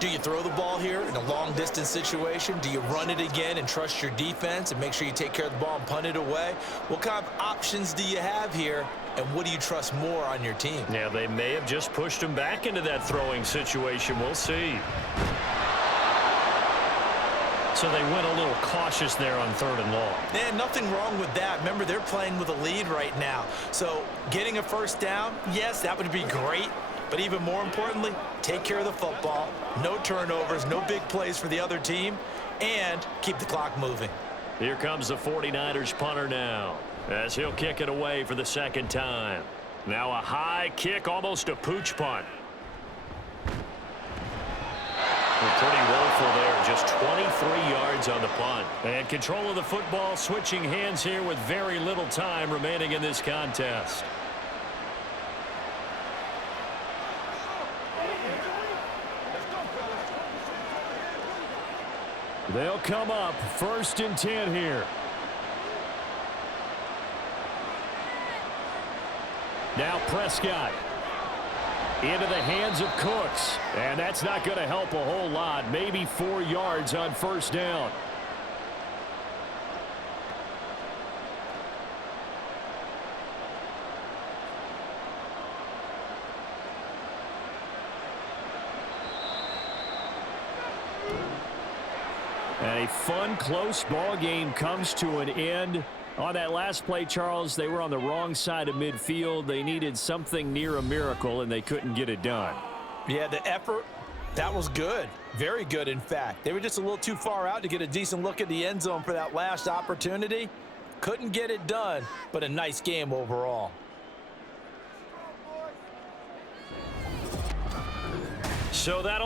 Do you throw the ball here in a long-distance situation? Do you run it again and trust your defense and make sure you take care of the ball and punt it away? What kind of options do you have here, and what do you trust more on your team? Yeah, they may have just pushed him back into that throwing situation. We'll see. So they went a little cautious there on 3rd and long. Man, nothing wrong with that. Remember, they're playing with a lead right now. So getting a 1st down, yes, that would be great. But even more importantly, take care of the football, no turnovers, no big plays for the other team, and keep the clock moving. Here comes the 49ers punter now as he'll kick it away for the 2nd time. Now a high kick, almost a pooch punt. Pretty woeful there, just 23 yards on the punt. And control of the football, switching hands here with very little time remaining in this contest. They'll come up 1st and 10 here. Now Prescott. Into the hands of Cooks. And that's not going to help a whole lot. Maybe 4 yards on first down. And a fun, close ball game comes to an end. On that last play, Charles, they were on the wrong side of midfield. They needed something near a miracle, and they couldn't get it done. Yeah, the effort, that was good. Very good, in fact. They were just a little too far out to get a decent look at the end zone for that last opportunity. Couldn't get it done, but a nice game overall. So that'll